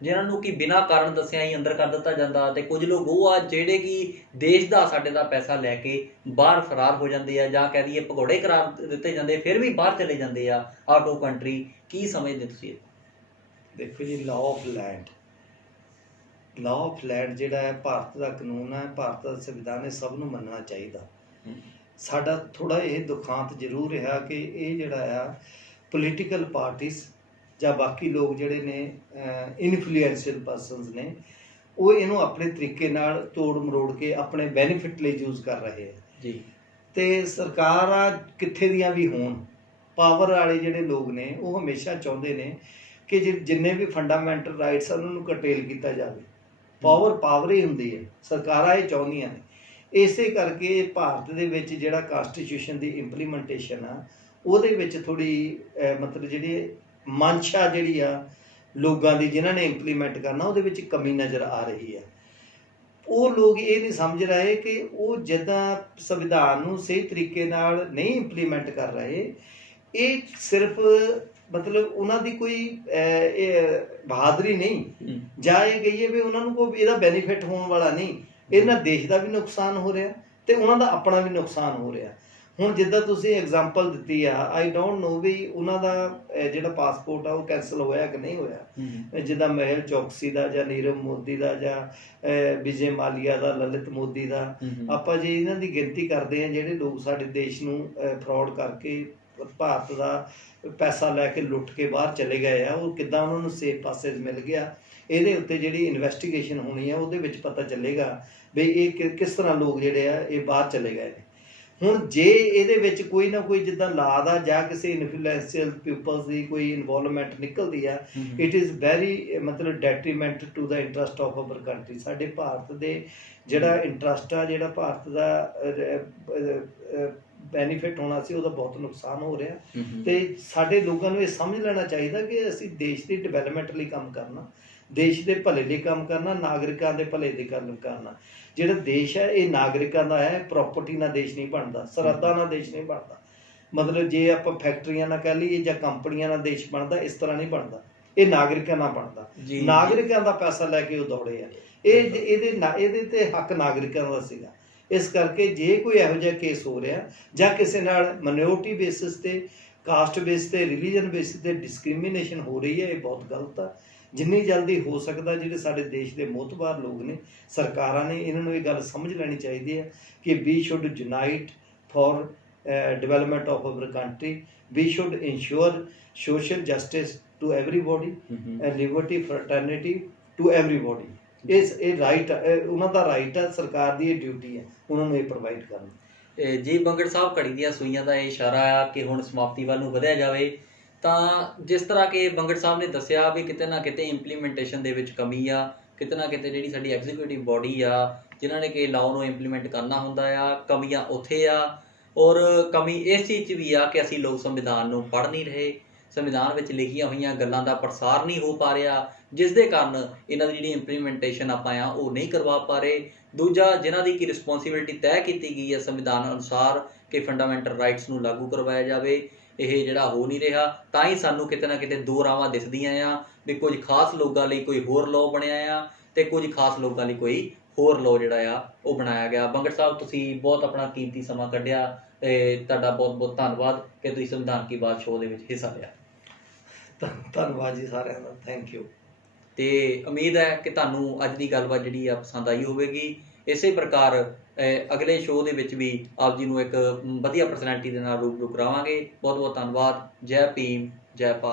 ਜਿਨ੍ਹਾਂ ਨੂੰ ਕਿ ਬਿਨਾਂ ਕਾਰਨ ਦੱਸਿਆ ਹੀ ਅੰਦਰ ਕਰ ਦਿੱਤਾ ਜਾਂਦਾ, ਤੇ ਕੁਝ ਲੋਕ ਉਹ ਆ ਜਿਹੜੇ ਕਿ ਦੇਸ਼ ਦਾ ਸਾਡੇ ਦਾ ਪੈਸਾ ਲੈ ਕੇ ਬਾਹਰ ਫਰਾਰ ਹੋ ਜਾਂਦੇ ਆ, ਜਾਂ ਕਹਿ ਦਈਏ ਭਗੌੜੇ ਕਰਾਰ ਦਿੱਤੇ ਜਾਂਦੇ, ਫਿਰ ਵੀ ਬਾਹਰ ਚਲੇ ਜਾਂਦੇ ਆ ਆਊਟ ਆਫ ਕੰਟਰੀ। ਕੀ ਸਮਝਦੇ ਤੁਸੀਂ? ਦੇਖੋ ਜੀ, ਲਾਅ ਆਫ ਲੈਂਡ ਜਿਹੜਾ ਹੈ ਭਾਰਤ ਦਾ ਕਾਨੂੰਨ ਹੈ, ਭਾਰਤ ਦਾ ਸੰਵਿਧਾਨ ਹੈ, ਸਭ ਨੂੰ ਮੰਨਣਾ ਚਾਹੀਦਾ। ਸਾਡਾ ਥੋੜ੍ਹਾ ਇਹ ਦੁਖਾਂਤ ਜ਼ਰੂਰ ਰਿਹਾ ਕਿ ਇਹ ਜਿਹੜਾ ਆ ਪੋਲੀਟੀਕਲ ਪਾਰਟੀਜ਼ ਜਾਂ ਬਾਕੀ ਲੋਕ ਜਿਹੜੇ ਨੇ ਇਨਫਲੂਐਂਸ਼ੀਅਲ ਪਰਸਨਸ ਨੇ, ਉਹ ਇਹਨੂੰ ਆਪਣੇ ਤਰੀਕੇ ਨਾਲ ਤੋੜ ਮਰੋੜ ਕੇ ਆਪਣੇ ਬੈਨੀਫਿਟ ਲਈ ਯੂਜ਼ ਕਰ ਰਹੇ ਆ ਜੀ। ਤੇ ਸਰਕਾਰਾਂ ਕਿੱਥੇ ਦੀਆਂ ਵੀ ਹੋਣ, ਪਾਵਰ ਵਾਲੇ ਜਿਹੜੇ ਲੋਕ ਨੇ ਉਹ ਹਮੇਸ਼ਾ ਚਾਹੁੰਦੇ ਨੇ ਕਿ ਜਿੰਨੇ ਵੀ ਫੰਡਾਮੈਂਟਲ ਰਾਈਟਸ ਆ ਉਹਨਾਂ ਨੂੰ ਕਰਟੇਲ ਕੀਤਾ ਜਾਵੇ। ਪਾਵਰ ਹੀ ਹੁੰਦੀ ਹੈ, ਸਰਕਾਰਾਂ ਇਹ ਚਾਹੁੰਦੀਆਂ ਨੇ। ਇਸੇ ਕਰਕੇ ਭਾਰਤ ਦੇ ਵਿੱਚ ਜਿਹੜਾ ਕਾਨਸਟੀਟਿਊਸ਼ਨ ਦੀ ਇੰਪਲੀਮੈਂਟੇਸ਼ਨ ਆ ਉਹਦੇ ਵਿੱਚ ਥੋੜ੍ਹੀ ਮਤਲਬ ਜਿਹੜੀ ਮਨਸ਼ਾ ਜਿਹੜੀ ਆ ਲੋਕਾਂ ਦੀ ਜਿਨ੍ਹਾਂ ਨੇ ਇੰਪਲੀਮੈਂਟ ਕਰਨਾ ਉਹਦੇ ਵਿੱਚ ਕਮੀ ਨਜ਼ਰ ਆ ਰਹੀ ਹੈ। ਉਹ ਲੋਕ ਇਹ ਨਹੀਂ ਸਮਝ ਰਹੇ ਕਿ ਉਹ ਜਿੱਦਾਂ ਸੰਵਿਧਾਨ ਨੂੰ ਸਹੀ ਤਰੀਕੇ ਨਾਲ ਨਹੀਂ ਇੰਪਲੀਮੈਂਟ ਕਰ ਰਹੇ, ਇਹ ਸਿਰਫ ਮਤਲਬ ਉਹਨਾਂ ਦੀ ਕੋਈ ਇਹ ਬਹਾਦਰੀ ਨਹੀਂ, ਜਾਂ ਇਹ ਕਹੀਏ ਵੀ ਉਹਨਾਂ ਨੂੰ ਕੋਈ ਇਹਦਾ ਬੈਨੀਫਿਟ ਹੋਣ ਵਾਲਾ ਨਹੀਂ। ਇਹਦੇ ਨਾਲ ਦੇਸ਼ ਦਾ ਵੀ ਨੁਕਸਾਨ ਹੋ ਰਿਹਾ ਤੇ ਉਹਨਾਂ ਦਾ ਆਪਣਾ ਵੀ ਨੁਕਸਾਨ ਹੋ ਰਿਹਾ। ਹੁਣ ਜਿੱਦਾਂ ਤੁਸੀਂ ਐਗਜ਼ਾਮਪਲ ਦਿੱਤੀ ਆ, ਆਈ ਡੋਂਟ ਨੋ ਵੀ ਉਹਨਾਂ ਦਾ ਜਿਹੜਾ ਪਾਸਪੋਰਟ ਆ ਉਹ ਕੈਂਸਲ ਹੋਇਆ ਕਿ ਨਹੀਂ ਹੋਇਆ। ਜਿੱਦਾਂ ਮਹਿਲ ਚੌਕਸੀ ਦਾ ਜਾਂ ਨੀਰਵ ਮੋਦੀ ਦਾ ਜਾਂ ਵਿਜੇ ਮਾਲੀਆ ਦਾ, ਲਲਿਤ ਮੋਦੀ ਦਾ, ਆਪਾਂ ਜੇ ਇਹਨਾਂ ਦੀ ਗਿਣਤੀ ਕਰਦੇ ਹਾਂ ਜਿਹੜੇ ਲੋਕ ਸਾਡੇ ਦੇਸ਼ ਨੂੰ ਫਰਾਡ ਕਰਕੇ ਭਾਰਤ ਦਾ ਪੈਸਾ ਲੈ ਕੇ ਲੁੱਟ ਕੇ ਬਾਹਰ ਚਲੇ ਗਏ ਆ, ਉਹ ਕਿੱਦਾਂ ਉਹਨਾਂ ਨੂੰ ਸੇਫ ਪਾਸੇ ਮਿਲ ਗਿਆ, ਇਹਦੇ ਉੱਤੇ ਜਿਹੜੀ ਇਨਵੈਸਟੀਗੇਸ਼ਨ ਹੋਣੀ ਆ ਉਹਦੇ ਵਿੱਚ ਪਤਾ ਚੱਲੇਗਾ ਵੀ ਇਹ ਕਿਸ ਤਰ੍ਹਾਂ ਲੋਕ ਜਿਹੜੇ ਆ ਇਹ ਬਾਹਰ ਚਲੇ ਗਏ ਨੇ। ਹੁਣ ਜੇ ਇਹਦੇ ਵਿੱਚ ਕੋਈ ਨਾ ਕੋਈ ਜਿੱਦਾਂ ਲਾ ਦਾ ਜਾਂ ਕਿਸੇ ਇਨਫਲੂਐਂਸ਼ੀਅਲ ਪੀਪਲਸ ਦੀ ਕੋਈ ਇਨਵੋਲਵਮੈਂਟ ਨਿਕਲਦੀ ਆ, ਇਟ ਇਜ਼ ਵੈਰੀ ਮਤਲਬ detriment to the interest of our country. ਸਾਡੇ ਭਾਰਤ ਦੇ ਜਿਹੜਾ ਇੰਟਰਸਟ ਆ, ਜਿਹੜਾ ਭਾਰਤ ਦਾ ਬੈਨੀਫਿਟ ਹੋਣਾ ਸੀ, ਉਹਦਾ ਬਹੁਤ ਨੁਕਸਾਨ ਹੋ ਰਿਹਾ। ਤੇ ਸਾਡੇ ਲੋਕਾਂ ਨੂੰ ਇਹ ਸਮਝ ਲੈਣਾ ਚਾਹੀਦਾ ਕਿ ਅਸੀਂ ਦੇਸ਼ ਦੀ ਡਿਵੈਲਪਮੈਂਟ ਲਈ ਕੰਮ ਕਰਨਾ, ਦੇਸ਼ ਦੇ ਭਲੇ ਲਈ ਕੰਮ ਕਰਨਾ, ਨਾਗਰਿਕਾਂ ਦੇ ਭਲੇ ਲਈ ਕੰਮ ਕਰਨਾ। ਜਿਹੜਾ ਦੇਸ਼ ਹੈ ਇਹ ਨਾਗਰਿਕਾਂ ਦਾ ਹੈ, ਪ੍ਰਾਪਰਟੀ ਨਾਲ ਦੇਸ਼ ਨਹੀਂ ਬਣਦਾ, ਸਰਹੱਦਾਂ ਨਾਲ ਦੇਸ਼ ਨਹੀਂ ਬਣਦਾ। ਮਤਲਬ ਜੇ ਆਪਾਂ ਫੈਕਟਰੀਆਂ ਨਾਲ ਕਹਿ ਲਈਏ ਜਾਂ ਕੰਪਨੀਆਂ ਨਾਲ ਦੇਸ਼ ਬਣਦਾ, ਇਸ ਤਰ੍ਹਾਂ ਨਹੀਂ ਬਣਦਾ। ਇਹ ਨਾਗਰਿਕਾਂ ਨਾਲ ਬਣਦਾ। ਨਾਗਰਿਕਾਂ ਦਾ ਪੈਸਾ ਲੈ ਕੇ ਉਹ ਦੌੜੇ ਆ। ਇਹਦੇ ਤੇ ਹੱਕ ਨਾਗਰਿਕਾਂ ਦਾ ਸੀਗਾ। ਇਸ ਕਰਕੇ ਜੇ ਕੋਈ ਇਹੋ ਜਿਹਾ ਕੇਸ ਹੋ ਰਿਹਾ ਜਾਂ ਕਿਸੇ ਨਾਲ ਮਾਈਨੋਰਟੀ ਬੇਸਿਸ ਤੇ, ਕਾਸਟ ਬੇਸ ਤੇ, ਰਿਲੀਜਨ ਬੇਸ ਤੇ ਡਿਸਕ੍ਰਿਮੀਨੇਸ਼ਨ ਹੋ ਰਹੀ ਹੈ, ਇਹ ਬਹੁਤ ਗਲਤ ਆ। ਜਿੰਨੀ ਜਲਦੀ ਹੋ ਸਕਦਾ ਜਿਹੜੇ ਸਾਡੇ ਦੇਸ਼ ਦੇ ਮੋਹਤਬਾਰ ਲੋਕ ਨੇ, ਸਰਕਾਰਾਂ ਨੇ, ਇਹਨਾਂ ਨੂੰ ਇਹ ਗੱਲ ਸਮਝ ਲੈਣੀ ਚਾਹੀਦੀ ਹੈ ਕਿ we should unite for development of our country. We should ensure social justice to everybody and liberty fraternity to everybody. ਇਹ ਰਾਈਟ ਉਹਨਾਂ ਦਾ ਰਾਈਟ ਆ, ਸਰਕਾਰ ਦੀ ਇਹ ਡਿਊਟੀ ਹੈ ਉਹਨਾਂ ਨੂੰ ਇਹ ਪ੍ਰੋਵਾਈਡ ਕਰਨਾ। ਜੀ ਬੰਗੜ ਸਾਹਿਬ, ਘੜੀ ਦੀਆਂ ਸੂਈਆਂ ਦਾ ਇਹ ਇਸ਼ਾਰਾ ਆ ਕਿ ਹੁਣ ਸਮਾਪਤੀ ਵੱਲ ਨੂੰ ਵਧਿਆ ਜਾਵੇ। ਤਾਂ ਜਿਸ ਤਰ੍ਹਾਂ ਕਿ ਬੰਗੜ ਸਾਹਿਬ ਨੇ ਦੱਸਿਆ ਵੀ ਕਿਤੇ ਨਾ ਕਿਤੇ ਇੰਪਲੀਮੈਂਟੇਸ਼ਨ ਦੇ ਵਿੱਚ ਕਮੀ ਆ, ਕਿਤੇ ਨਾ ਕਿਤੇ ਜਿਹੜੀ ਸਾਡੀ ਐਗਜ਼ੀਕਿਊਟਿਵ ਬੋਡੀ ਆ ਜਿਨ੍ਹਾਂ ਨੇ ਕਿ ਲਾਅ ਨੂੰ ਇੰਪਲੀਮੈਂਟ ਕਰਨਾ ਹੁੰਦਾ ਆ, ਕਮੀਆਂ ਉੱਥੇ ਆ। ਔਰ ਕਮੀ ਇਸ ਚੀਜ਼ 'ਚ ਵੀ ਆ ਕਿ ਅਸੀਂ ਲੋਕ ਸੰਵਿਧਾਨ ਨੂੰ ਪੜ੍ਹ ਨਹੀਂ ਰਹੇ, ਸੰਵਿਧਾਨ ਵਿੱਚ ਲਿਖੀਆਂ ਹੋਈਆਂ ਗੱਲਾਂ ਦਾ ਪ੍ਰਸਾਰ ਨਹੀਂ ਹੋ ਪਾ ਰਿਹਾ, ਜਿਸ ਦੇ ਕਾਰਨ ਇਹਨਾਂ ਦੀ ਜਿਹੜੀ ਇੰਪਲੀਮੈਂਟੇਸ਼ਨ ਆਪਾਂ ਆ ਉਹ ਨਹੀਂ ਕਰਵਾ ਪਾ ਰਹੇ। ਦੂਜਾ, ਜਿਨ੍ਹਾਂ ਦੀ ਕਿ ਰਿਸਪੌਂਸਿਬਿਲਿਟੀ ਤੈਅ ਕੀਤੀ ਗਈ ਹੈ ਸੰਵਿਧਾਨ ਅਨੁਸਾਰ ਕਿ ਫੰਡਾਮੈਂਟਲ ਰਾਈਟਸ ਨੂੰ ਲਾਗੂ ਕਰਵਾਇਆ ਜਾਵੇ, ਇਹ ਜਿਹੜਾ ਹੋ ਨਹੀਂ ਰਿਹਾ। ਤਾਂ ਹੀ ਸਾਨੂੰ ਕਿਤੇ ਨਾ ਕਿਤੇ ਦੋ ਰਾਵਾਂ ਦਿਸਦੀਆਂ ਆ ਵੀ ਕੁਝ ਖਾਸ ਲੋਕਾਂ ਲਈ ਕੋਈ ਹੋਰ ਲਾਅ ਬਣਿਆ ਆ ਤੇ ਕੁਝ ਖਾਸ ਲੋਕਾਂ ਲਈ ਕੋਈ ਹੋਰ ਲਾਅ ਜਿਹੜਾ ਆ ਉਹ ਬਣਾਇਆ ਗਿਆ। ਬੰਗੜ ਸਾਹਿਬ, ਤੁਸੀਂ ਬਹੁਤ ਆਪਣਾ ਕੀਮਤੀ ਸਮਾਂ ਕੱਢਿਆ ਤੇ ਤੁਹਾਡਾ ਬਹੁਤ ਬਹੁਤ ਧੰਨਵਾਦ ਕਿ ਤੁਸੀਂ ਸੰਵਿਧਾਨ ਕੀ ਬਾਤ ਸ਼ੋਅ ਦੇ ਵਿੱਚ ਹਿੱਸਾ ਲਿਆ। ਧੰਨਵਾਦ ਜੀ ਸਾਰਿਆਂ ਦਾ, ਥੈਂਕ ਯੂ। ਤੇ ਉਮੀਦ ਹੈ ਕਿ ਤੁਹਾਨੂੰ ਅੱਜ ਦੀ ਗੱਲਬਾਤ ਜਿਹੜੀ ਆ ਪਸੰਦ ਆਈ ਹੋਵੇਗੀ। ਇਸੇ ਪ੍ਰਕਾਰ ਅਗਲੇ ਸ਼ੋਅ ਦੇ ਵਿੱਚ ਵੀ ਆਪ ਜੀ ਨੂੰ ਇੱਕ ਵਧੀਆ ਪਰਸਨੈਲਿਟੀ ਦੇ ਨਾਲ ਰੂਬਰੂ ਕਰਾਵਾਂਗੇ। ਬਹੁਤ ਬਹੁਤ ਧੰਨਵਾਦ। ਜੈ ਭੀਮ, ਜੈ ਭਾਰਤ।